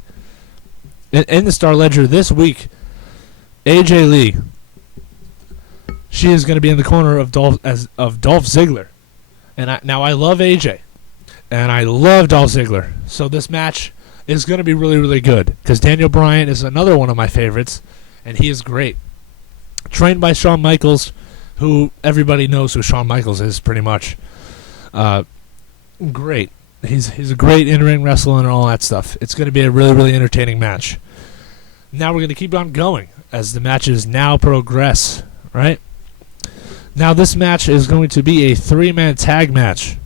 In the Star Ledger this week, AJ Lee. She is going to be in the corner of Dolph Ziggler. And I love AJ, and I love Dolph Ziggler. So this match is going to be really, really good, because Daniel Bryan is another one of my favorites, and he is great. Trained by Shawn Michaels, who everybody knows who Shawn Michaels is, pretty much. Great. He's a great in-ring wrestler and all that stuff. It's going to be a really, really entertaining match. Now we're going to keep on going as the matches now progress, right? Now this match is going to be a 3-man tag match.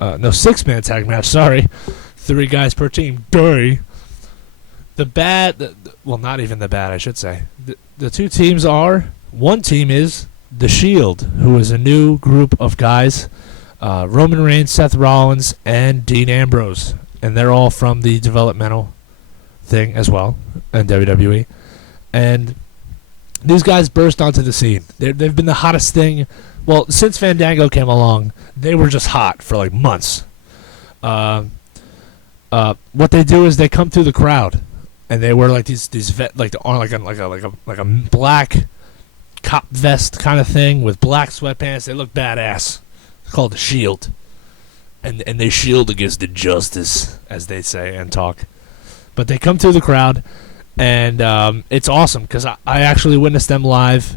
6-man tag match, sorry. 3 guys per team. Not even the bad, I should say. The 2 teams are, one team is The Shield, who is a new group of guys. Roman Reigns, Seth Rollins, and Dean Ambrose. And they're all from the developmental thing as well, in WWE. And these guys burst onto the scene. They've been the hottest thing. well, since Fandango came along, they were just hot for like months. What they do is they come through the crowd, and they wear like these like a black cop vest kind of thing with black sweatpants. They look badass. It's called the Shield, and they shield against injustice, as they say and talk. But they come through the crowd, and it's awesome because I actually witnessed them live,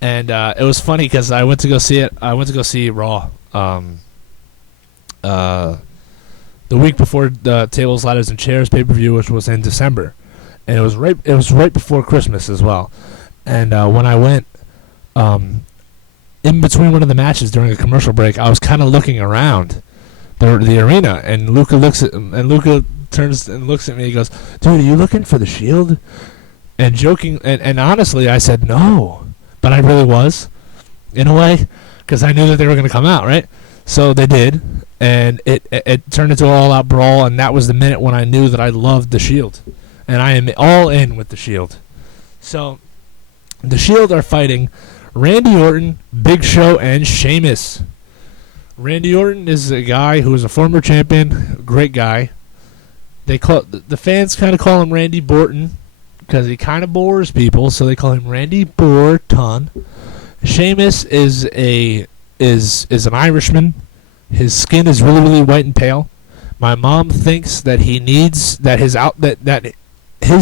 and it was funny because I went to go see it. I went to go see Raw the week before the Tables, Ladders, and Chairs pay-per-view, which was in December, and it was right before Christmas as well. And when I went, in between one of the matches during a commercial break, I was kind of looking around the arena, and Luca turns and looks at me. He goes, "Dude, are you looking for the Shield?" And joking, and honestly, I said no, but I really was, in a way, because I knew that they were going to come out, right? So they did, and it turned into an all-out brawl, and that was the minute when I knew that I loved the Shield, and I am all in with the Shield. So the Shield are fighting Randy Orton, Big Show, and Sheamus. Randy Orton is a guy who is a former champion, great guy. The fans kind of call him Randy Borton because he kind of bores people, so they call him Randy Borton. Sheamus is an Irishman. His skin is really, really white and pale. My mom thinks that his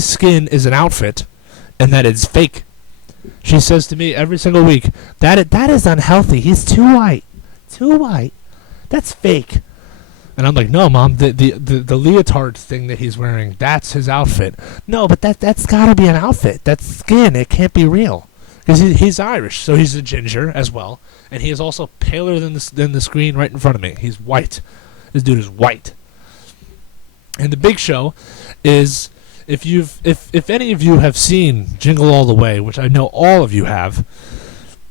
skin is an outfit and that it's fake. She says to me every single week, that is unhealthy. He's too white. Too white. That's fake. And I'm like, no, Mom, the leotard thing that he's wearing, that's his outfit. No, but that's got to be an outfit. That's skin. It can't be real. Because he's Irish, so he's a ginger as well. And he is also paler than the screen right in front of me. He's white. This dude is white. And the Big Show is, if any of you have seen Jingle All the Way, which I know all of you have,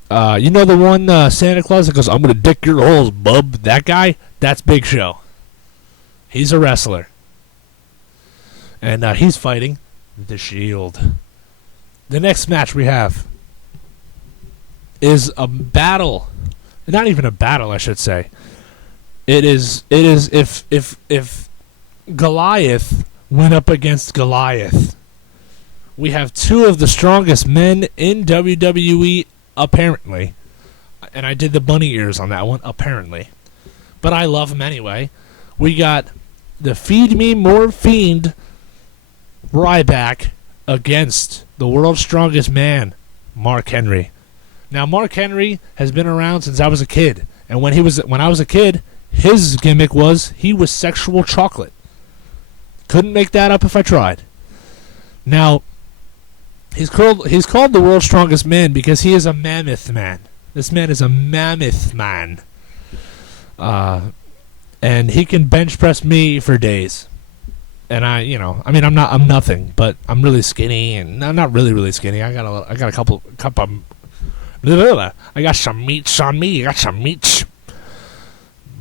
you know the one Santa Claus that goes, "I'm going to dick your holes, bub." That guy, that's Big Show. He's a wrestler. And he's fighting the Shield. The next match we have is a battle. Not even a battle, I should say. It is if Goliath went up against Goliath. We have two of the strongest men in WWE, apparently. And I did the bunny ears on that one, apparently. But I love them anyway. We got the Feed Me More Fiend Ryback against the world's strongest man, Mark Henry. Now, Mark Henry has been around since I was a kid. And when I was a kid, his gimmick was he was sexual chocolate. Couldn't make that up if I tried. Now, he's called the world's strongest man because he is a mammoth man. This man is a mammoth man. And he can bench press me for days. And I'm nothing, but I'm really skinny, and I'm not really, really skinny. I got a couple I got some meats on me. I got some meats.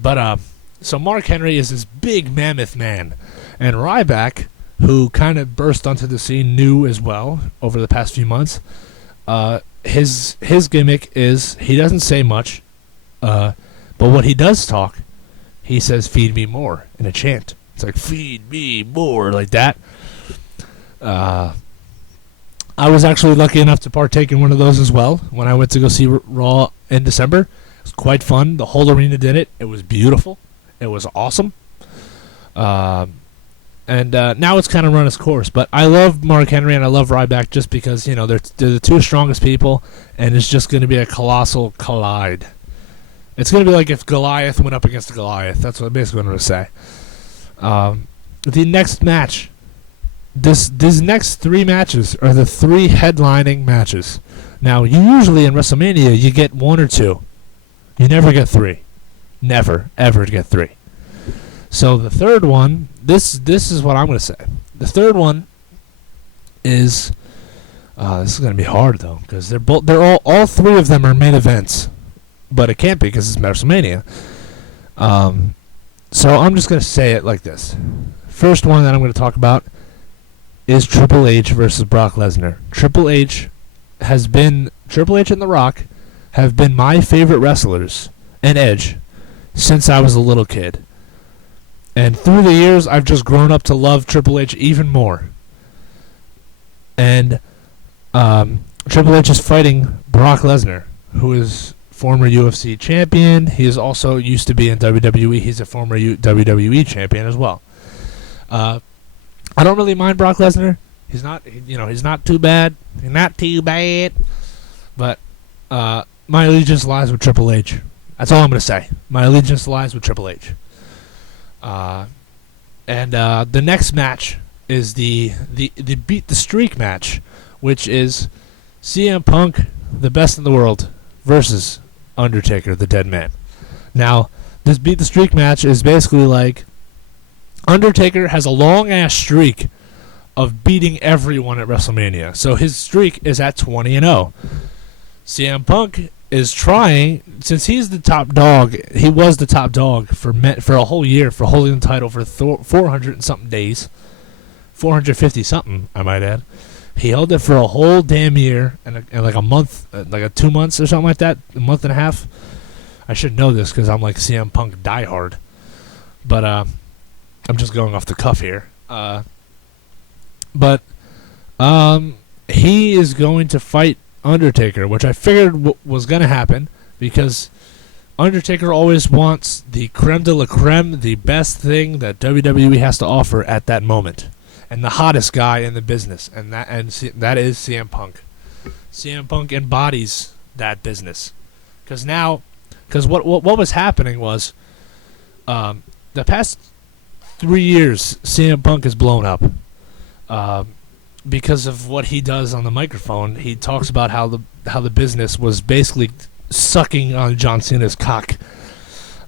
But so Mark Henry is this big mammoth man, and Ryback, who kind of burst onto the scene new as well over the past few months. His gimmick is he doesn't say much, but what he does talk, he says, "Feed me more" in a chant. It's like, "Feed me more," like that. I was actually lucky enough to partake in one of those as well when I went to go see Raw in December. It was quite fun. The whole arena did it. It was beautiful. It was awesome. And now it's kind of run its course. But I love Mark Henry and I love Ryback just because, they're the two strongest people, and it's just going to be a colossal collide. It's going to be like if Goliath went up against Goliath. That's what basically what I'm going to say. The next match. These next three matches are the three headlining matches. Now, usually in WrestleMania, you get one or two. You never get three. Never, ever get three. So the third one, this is what I'm going to say. The third one is, this is going to be hard though, because they're all three of them are main events, but it can't be because it's WrestleMania. So I'm just going to say it like this. First one that I'm going to talk about is Triple H versus Brock Lesnar. Triple H and The Rock have been my favorite wrestlers, and Edge, since I was a little kid. And through the years, I've just grown up to love Triple H even more. And Triple H is fighting Brock Lesnar, who is former UFC champion. He is also used to be in WWE. He's a former WWE champion as well. I don't really mind Brock Lesnar. He's not too bad. He's not too bad. But my allegiance lies with Triple H. That's all I'm going to say. My allegiance lies with Triple H. And the next match is the Beat the Streak match, which is CM Punk, the best in the world, versus Undertaker, the dead man. Now, this Beat the Streak match is basically like Undertaker has a long-ass streak of beating everyone at WrestleMania. So his streak is at 20-0. CM Punk is trying, since he's the top dog, he was the top dog for a whole year, for holding the title for 400 and something days. 450 something, I might add. He held it for a whole damn year and like a month, like 2 months or something like that, a month and a half. I should know this because I'm like CM Punk diehard. But I'm just going off the cuff here. But he is going to fight Undertaker, which I figured was going to happen because Undertaker always wants the creme de la creme, the best thing that WWE has to offer at that moment, and the hottest guy in the business, and that is CM Punk. CM Punk embodies that business, because what was happening was the past 3 years CM Punk has blown up. Because of what he does on the microphone. He talks about how the business was basically sucking on John Cena's cock.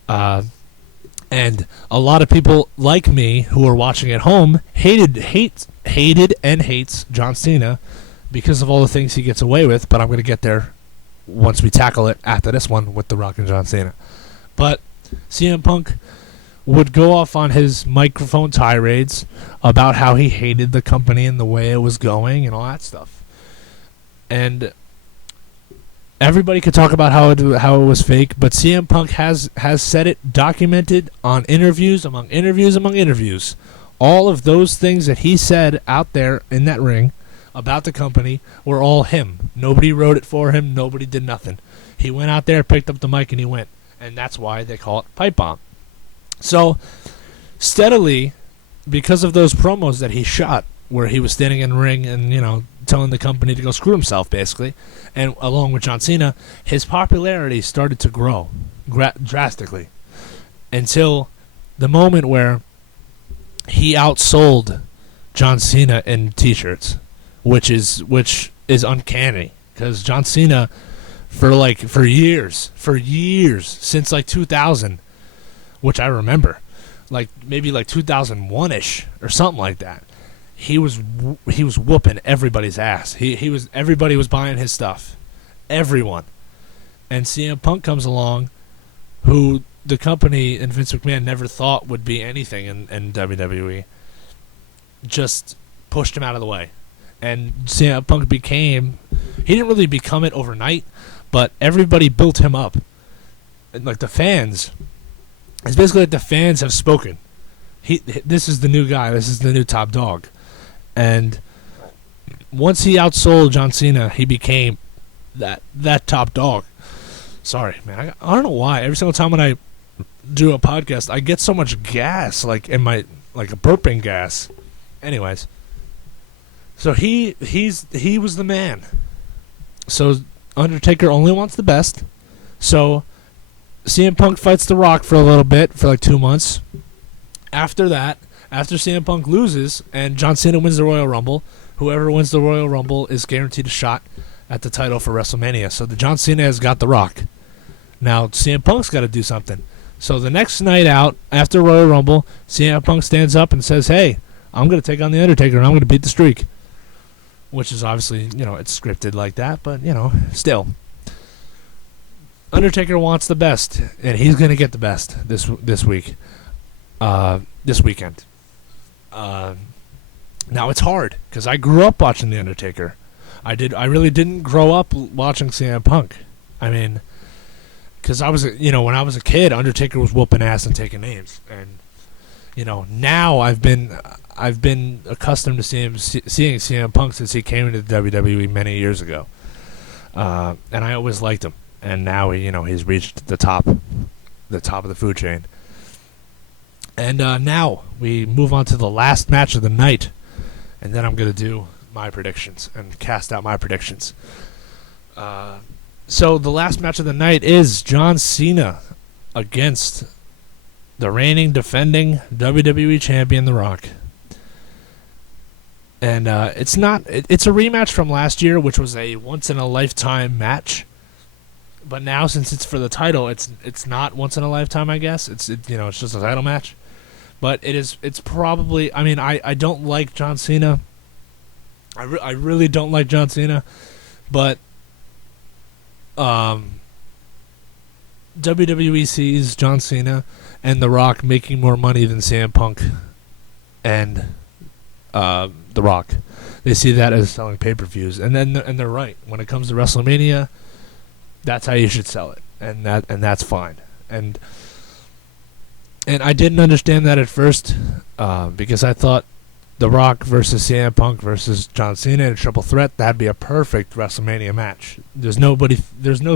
And a lot of people like me who are watching at home hated and hates John Cena because of all the things he gets away with, but I'm going to get there once we tackle it after this one with The Rock and John Cena. But CM Punk would go off on his microphone tirades about how he hated the company and the way it was going and all that stuff. And everybody could talk about how it was fake, but CM Punk has said it, documented on interviews, among interviews. All of those things that he said out there in that ring about the company were all him. Nobody wrote it for him. Nobody did nothing. He went out there, picked up the mic, and he went. And that's why they call it Pipe Bomb. So, steadily, because of those promos that he shot, where he was standing in the ring and, telling the company to go screw himself, basically, and along with John Cena, his popularity started to grow drastically until the moment where he outsold John Cena in T-shirts, which is uncanny, because John Cena, for years, since like 2000, which I remember, maybe 2001-ish or something like that. He was whooping everybody's ass. Everybody was buying his stuff, everyone. And CM Punk comes along, who the company and Vince McMahon never thought would be anything in WWE. Just pushed him out of the way, and CM Punk he didn't really become it overnight, but everybody built him up, and the fans. It's basically like the fans have spoken. This is the new guy. This is the new top dog. And once he outsold John Cena, he became that top dog. Sorry, man. I don't know why. Every single time when I do a podcast, I get so much gas, in my a burping gas. Anyways, so he was the man. So Undertaker only wants the best. So CM Punk fights The Rock for a little bit, for 2 months. After that, after CM Punk loses and John Cena wins the Royal Rumble, whoever wins the Royal Rumble is guaranteed a shot at the title for WrestleMania. So the John Cena has got The Rock. Now CM Punk's got to do something. So the next night out, after Royal Rumble, CM Punk stands up and says, "Hey, I'm going to take on The Undertaker and I'm going to beat the streak." Which is obviously, it's scripted like that, but, still. Undertaker wants the best, and he's going to get the best this week, this weekend. Now it's hard because I grew up watching The Undertaker. I really didn't grow up watching CM Punk. I mean, because when I was a kid, Undertaker was whooping ass and taking names, and now I've been accustomed to seeing CM Punk since he came into the WWE many years ago, and I always liked him. And now he's reached the top of the food chain. And now we move on to the last match of the night, and then I'm gonna do my predictions and cast out my predictions. So the last match of the night is John Cena against the reigning, defending WWE champion, The Rock. And it's a rematch from last year, which was a once-in-a-lifetime match. But now, since it's for the title, it's not once in a lifetime, I guess. It's just a title match. But it's probably, I don't like John Cena. I really don't like John Cena. But WWE sees John Cena and The Rock making more money than CM Punk and The Rock. They see that as selling pay-per-views, and they're right. When it comes to WrestleMania, that's how you should sell it, and that's fine. And I didn't understand that at first, because I thought The Rock versus CM Punk versus John Cena in a triple threat, that'd be a perfect WrestleMania match. There's no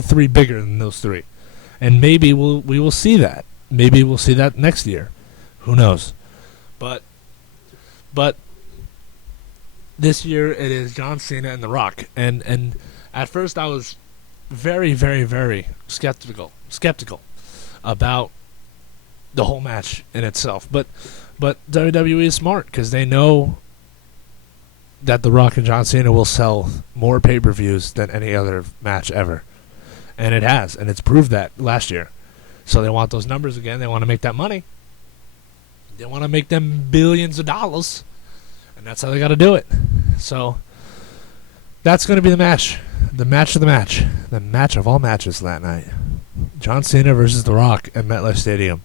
three bigger than those three, and maybe we will see that. Maybe we'll see that next year. Who knows? But this year it is John Cena and The Rock, and at first I was very, very, very skeptical about the whole match in itself. But WWE is smart because they know that The Rock and John Cena will sell more pay-per-views than any other match ever. And it has, and it's proved that last year. So they want those numbers again. They want to make that money. They want to make them billions of dollars. And that's how they got to do it. So that's going to be the match. The match of the match. The match of all matches that night. John Cena versus The Rock at MetLife Stadium.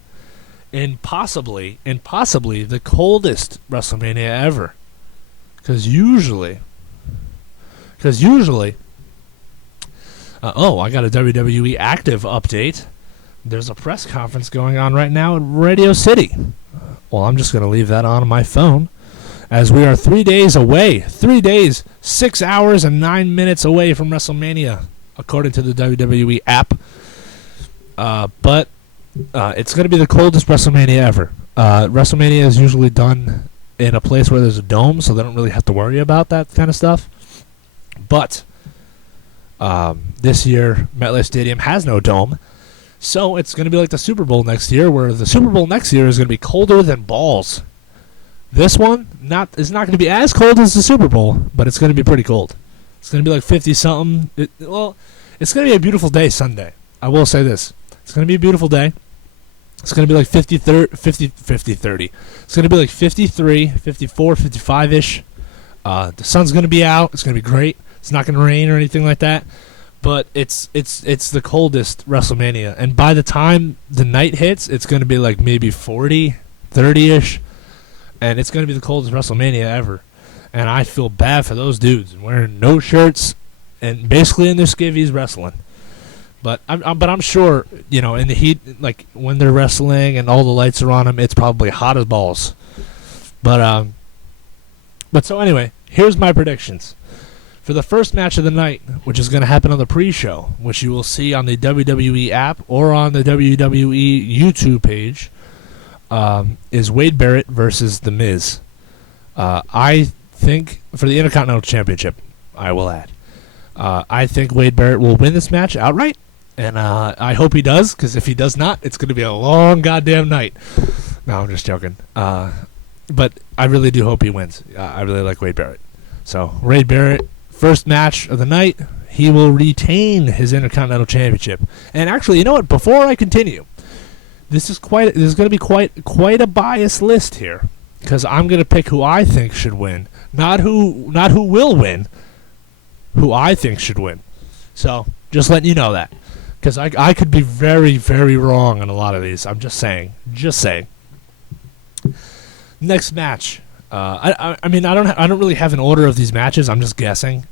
In possibly the coldest WrestleMania ever. Because usually, I got a WWE Active update. There's a press conference going on right now in Radio City. Well, I'm just going to leave that on my phone, as we are 3 days away. 3 days, 6 hours, and 9 minutes away from WrestleMania, according to the WWE app. But it's going to be the coldest WrestleMania ever. WrestleMania is usually done in a place where there's a dome, so they don't really have to worry about that kind of stuff. But this year, MetLife Stadium has no dome, so it's going to be like the Super Bowl next year, where the Super Bowl next year is going to be colder than balls. This one is not going to be as cold as the Super Bowl, but it's going to be pretty cold. It's going to be like 50-something. It's going to be a beautiful day Sunday. I will say this. It's going to be a beautiful day. It's going to be like 50-30. It's going to be like 53, 54, 55-ish. The sun's going to be out. It's going to be great. It's not going to rain or anything like that. But it's the coldest WrestleMania. And by the time the night hits, it's going to be like maybe 40, 30-ish. And it's going to be the coldest WrestleMania ever. And I feel bad for those dudes wearing no shirts and basically in their skivvies wrestling. But I'm sure, in the heat, like when they're wrestling and all the lights are on them, it's probably hot as balls. But so anyway, here's my predictions. For the first match of the night, which is going to happen on the pre-show, which you will see on the WWE app or on the WWE YouTube page, is Wade Barrett versus The Miz. I think, for the Intercontinental Championship, I will add. I think Wade Barrett will win this match outright, and I hope he does, because if he does not, it's going to be a long goddamn night. No, I'm just joking. But I really do hope he wins. I really like Wade Barrett. So, Wade Barrett, first match of the night, he will retain his Intercontinental Championship. And actually, you know what? Before I continue, this is going to be quite a biased list here, because I'm going to pick who I think should win, not who will win, who I think should win. So, just letting you know that, because I could be very, very wrong on a lot of these. I'm just saying. Next match. I don't really have an order of these matches. I'm just guessing.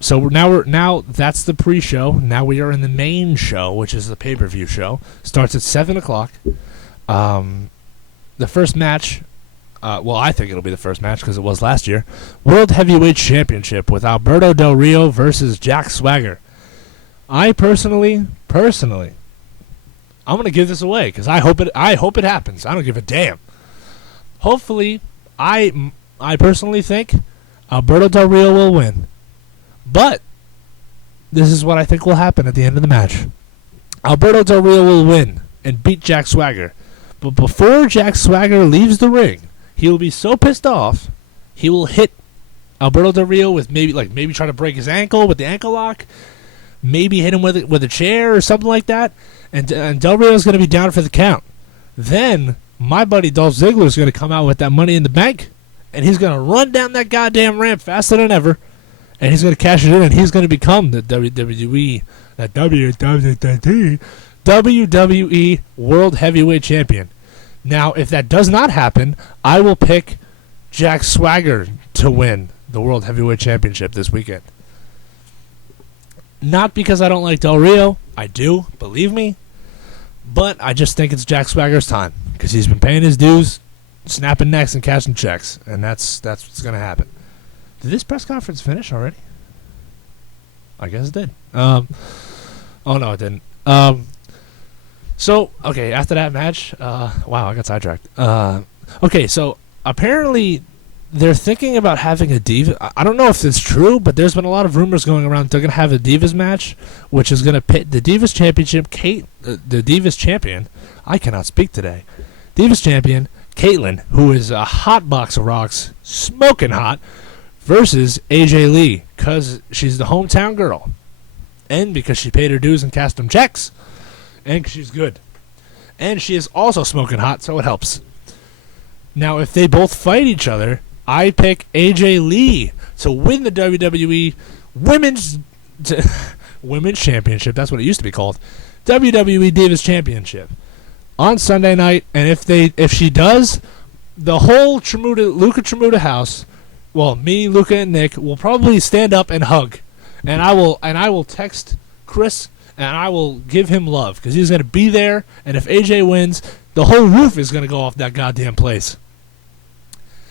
So now that's the pre-show. Now we are in the main show, which is the pay-per-view show. Starts at 7:00. The first match, well, I think it'll be the first match because it was last year. World Heavyweight Championship with Alberto Del Rio versus Jack Swagger. I personally, I'm gonna give this away because I hope it happens. I don't give a damn. Hopefully, I personally think Alberto Del Rio will win. But this is what I think will happen at the end of the match. Alberto Del Rio will win and beat Jack Swagger. But before Jack Swagger leaves the ring, he will be so pissed off, he will hit Alberto Del Rio with maybe try to break his ankle with the ankle lock, maybe hit him with a chair or something like that, and Del Rio is going to be down for the count. Then my buddy Dolph Ziggler is going to come out with that Money in the Bank, and he's going to run down that goddamn ramp faster than ever. And he's going to cash it in, and he's going to become the WWE World Heavyweight Champion. Now, if that does not happen, I will pick Jack Swagger to win the World Heavyweight Championship this weekend. Not because I don't like Del Rio. I do, believe me. But I just think it's Jack Swagger's time because he's been paying his dues, snapping necks, and cashing checks. And that's what's going to happen. Did this press conference finish already? I guess it did. Oh, no, it didn't. So, okay, after that match, wow, I got sidetracked. Okay, so apparently they're thinking about having a Diva. I don't know if it's true, but there's been a lot of rumors going around. They're going to have a Divas match, which is going to pit the Divas Championship, the Divas Champion. I cannot speak today. Divas Champion, Caitlyn, who is a hot box of rocks, smoking hot, versus AJ Lee, because she's the hometown girl, and because she paid her dues and cashed them checks, and she's good. And she is also smoking hot, so it helps. Now, if they both fight each other, I pick AJ Lee to win the WWE Women's Championship. That's what it used to be called. WWE Divas Championship on Sunday night, and if she does, the whole Luca Tremuta house, well, me, Luca, and Nick will probably stand up and hug, and I will text Chris, and I will give him love because he's going to be there. And if AJ wins, the whole roof is going to go off that goddamn place.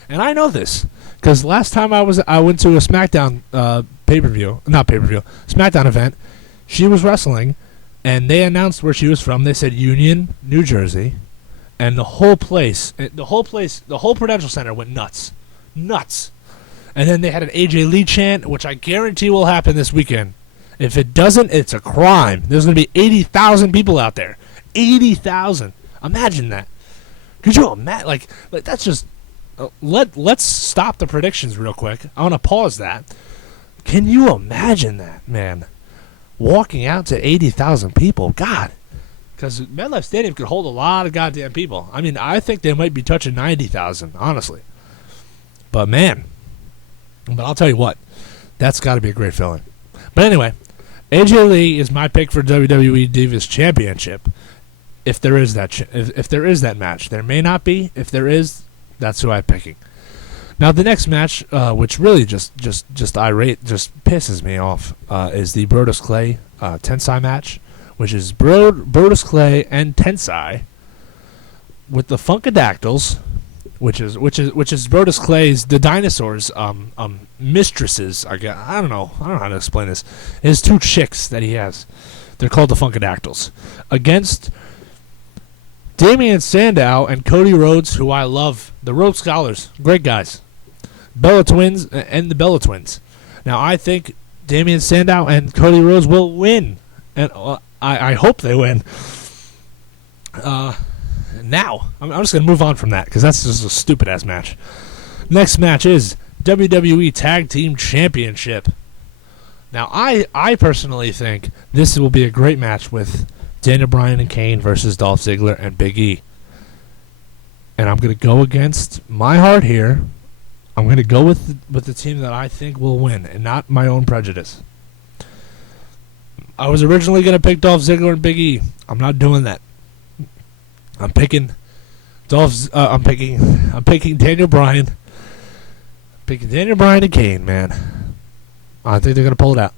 And I know this because last time I went to a SmackDown SmackDown event. She was wrestling, and they announced where she was from. They said Union, New Jersey, and the whole Prudential Center went nuts. And then they had an AJ Lee chant, which I guarantee will happen this weekend. If it doesn't, it's a crime. There's going to be 80,000 people out there. 80,000. Imagine that. Could you imagine? Like that's just... let's stop the predictions real quick. I want to pause that. Can you imagine that, man? Walking out to 80,000 people. God. Because MetLife Stadium could hold a lot of goddamn people. I mean, I think they might be touching 90,000, honestly. But, man... But I'll tell you what, that's got to be a great feeling. But anyway, AJ Lee is my pick for WWE Divas Championship. If there is that match, there may not be. If there is, that's who I'm picking. Now the next match, which really just pisses me off, is the Brodus Clay Tensai match, which is Brodus Clay and Tensai with the Funkadactyls. Which is Brodus Clay's, the dinosaurs mistresses. I don't know how to explain this. His two chicks that he has, they're called the Funkadactyls, against Damian Sandow and Cody Rhodes, who I love. The Rhodes Scholars, great guys. Bella Twins and the Bella Twins. Now I think Damian Sandow and Cody Rhodes will win, and I hope they win. Now, I'm just going to move on from that because that's just a stupid-ass match. Next match is WWE Tag Team Championship. Now, I personally think this will be a great match with Daniel Bryan and Kane versus Dolph Ziggler and Big E. And I'm going to go against my heart here. I'm going to go with the team that I think will win and not my own prejudice. I was originally going to pick Dolph Ziggler and Big E. I'm not doing that. I'm picking I'm picking Daniel Bryan. Picking Daniel Bryan and Kane, man. I think they're going to pull it out.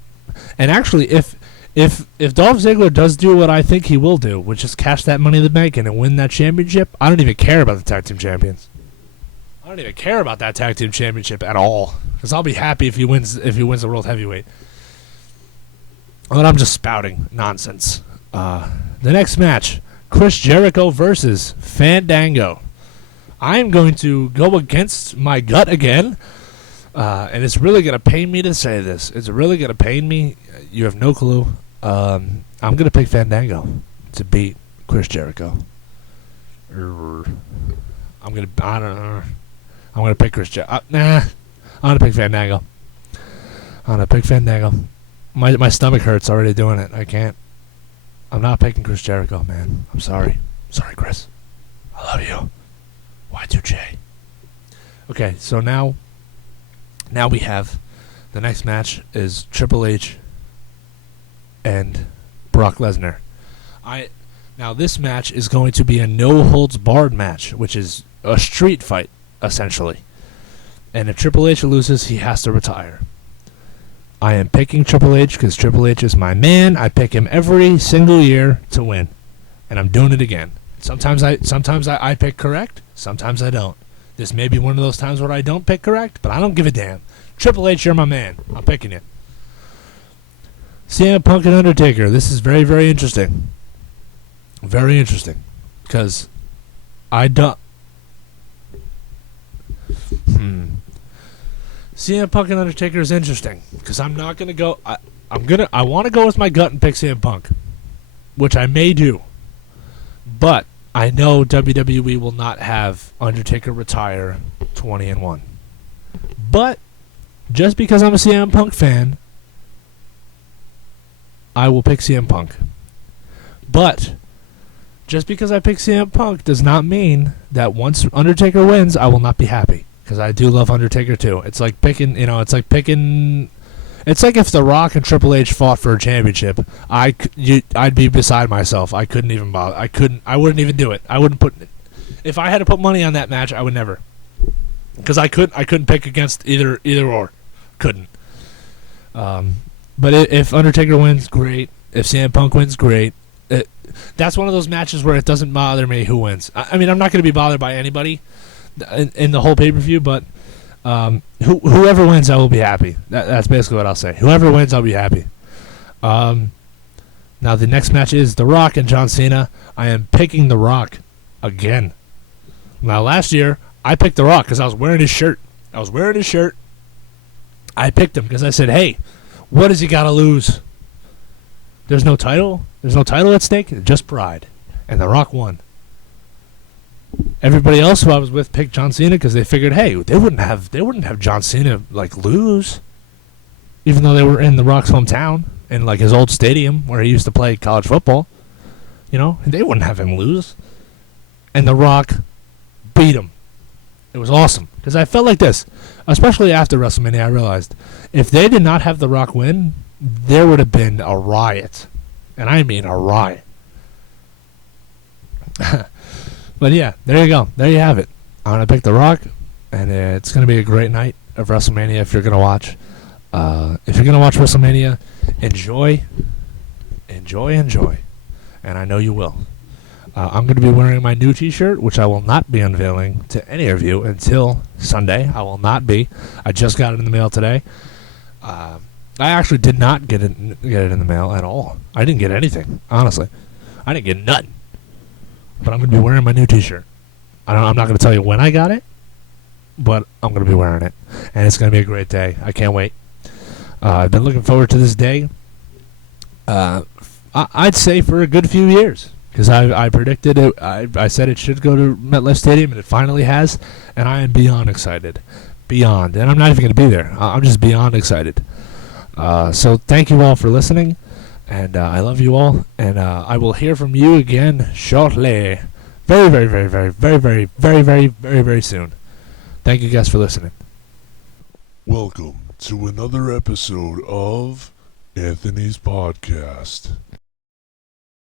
And actually, if Dolph Ziggler does do what I think he will do, which is cash that Money in the Bank in and win that championship, I don't even care about the tag team champions. I don't even care about that tag team championship at all, because I'll be happy if he wins the World Heavyweight. But I'm just spouting nonsense. The next match, Chris Jericho versus Fandango. I am going to go against my gut again, and it's really going to pain me to say this. It's really going to pain me. You have no clue. I'm going to pick Fandango to beat Chris Jericho. I'm going to pick Chris Jericho. I'm going to pick Fandango. I'm going to pick Fandango. My stomach hurts already doing it. I can't. I'm not picking Chris Jericho, man. I'm sorry. Sorry, Chris. I love you. Y2J. Okay, so now we have the next match is Triple H and Brock Lesnar. Now this match is going to be a no-holds-barred match, which is a street fight, essentially. And if Triple H loses, he has to retire. I am picking Triple H because Triple H is my man. I pick him every single year to win, and I'm doing it again. Sometimes I pick correct, sometimes I don't. This may be one of those times where I don't pick correct, but I don't give a damn. Triple H, you're my man. I'm picking you. CM Punk and Undertaker. This is very, very interesting. Very interesting. Because I don't... CM Punk and Undertaker is interesting. Because I'm not going to go... I want to go with my gut and pick CM Punk. Which I may do. But I know WWE will not have Undertaker retire 20-1. But just because I'm a CM Punk fan, I will pick CM Punk. But just because I pick CM Punk does not mean that once Undertaker wins, I will not be happy. Because I do love Undertaker too. It's like picking, it's like if The Rock and Triple H fought for a championship, I'd be beside myself. I couldn't even bother. I wouldn't even do it. I wouldn't put. If I had to put money on that match, I would never. Because I couldn't pick against either or. Couldn't. But if Undertaker wins, great. If CM Punk wins, great. That's one of those matches where it doesn't bother me who wins. I mean, I'm not going to be bothered by anybody in the whole pay-per-view, but whoever wins, I will be happy. That's basically what I'll say. Whoever wins, I'll be happy. Now, the next match is The Rock and John Cena. I am picking The Rock again. Now, last year, I picked The Rock because I was wearing his shirt. I picked him because I said, hey, what does he got to lose? There's no title. There's no title at stake. Just pride. And The Rock won. Everybody else who I was with picked John Cena because they figured, hey, they wouldn't have John Cena lose, even though they were in The Rock's hometown in his old stadium where he used to play college football. They wouldn't have him lose, and The Rock beat him. It was awesome because I felt like this, especially after WrestleMania. I realized if they did not have The Rock win, there would have been a riot, and I mean a riot. But yeah, there you go. There you have it. I'm going to pick The Rock, and it's going to be a great night of WrestleMania if you're going to watch. If you're going to watch WrestleMania, enjoy. And I know you will. I'm going to be wearing my new t-shirt, which I will not be unveiling to any of you until Sunday. I will not be. I just got it in the mail today. I actually did not get it in the mail at all. I didn't get anything, honestly. I didn't get nothing. But I'm going to be wearing my new t-shirt. I'm not going to tell you when I got it, but I'm going to be wearing it. And it's going to be a great day. I can't wait. I've been looking forward to this day, I'd say for a good few years. Because I predicted it. I said it should go to MetLife Stadium, and it finally has. And I am beyond excited. Beyond. And I'm not even going to be there. I'm just beyond excited. So thank you all for listening. And I love you all, and I will hear from you again shortly. Very, very, very, very, very, very, very, very, very, very soon. Thank you guys for listening. Welcome to another episode of Anthony's Podcast.